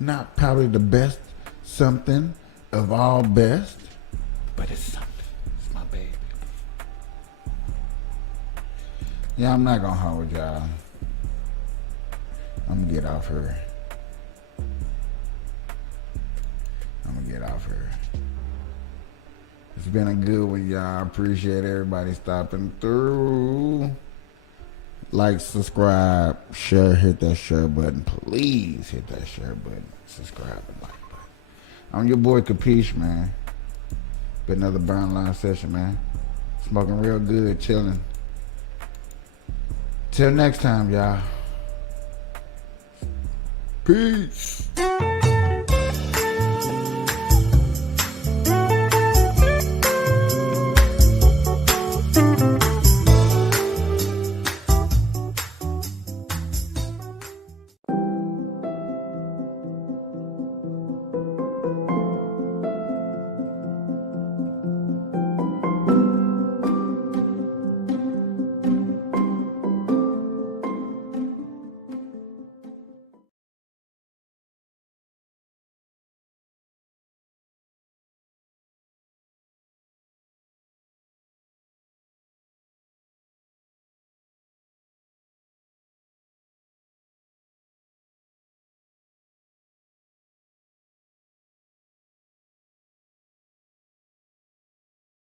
Not probably the best something of all best, but it's something. It's my baby. Yeah, I'm not gonna hold y'all. I'm gonna get off here. It's been a good one, y'all. I appreciate everybody stopping through. Like, subscribe, share, hit that share button. Please hit that share button. Subscribe and like button. I'm your boy Kapeash, man. Been another Burn Line session, man. Smoking real good, chilling. Till next time, y'all. Peace.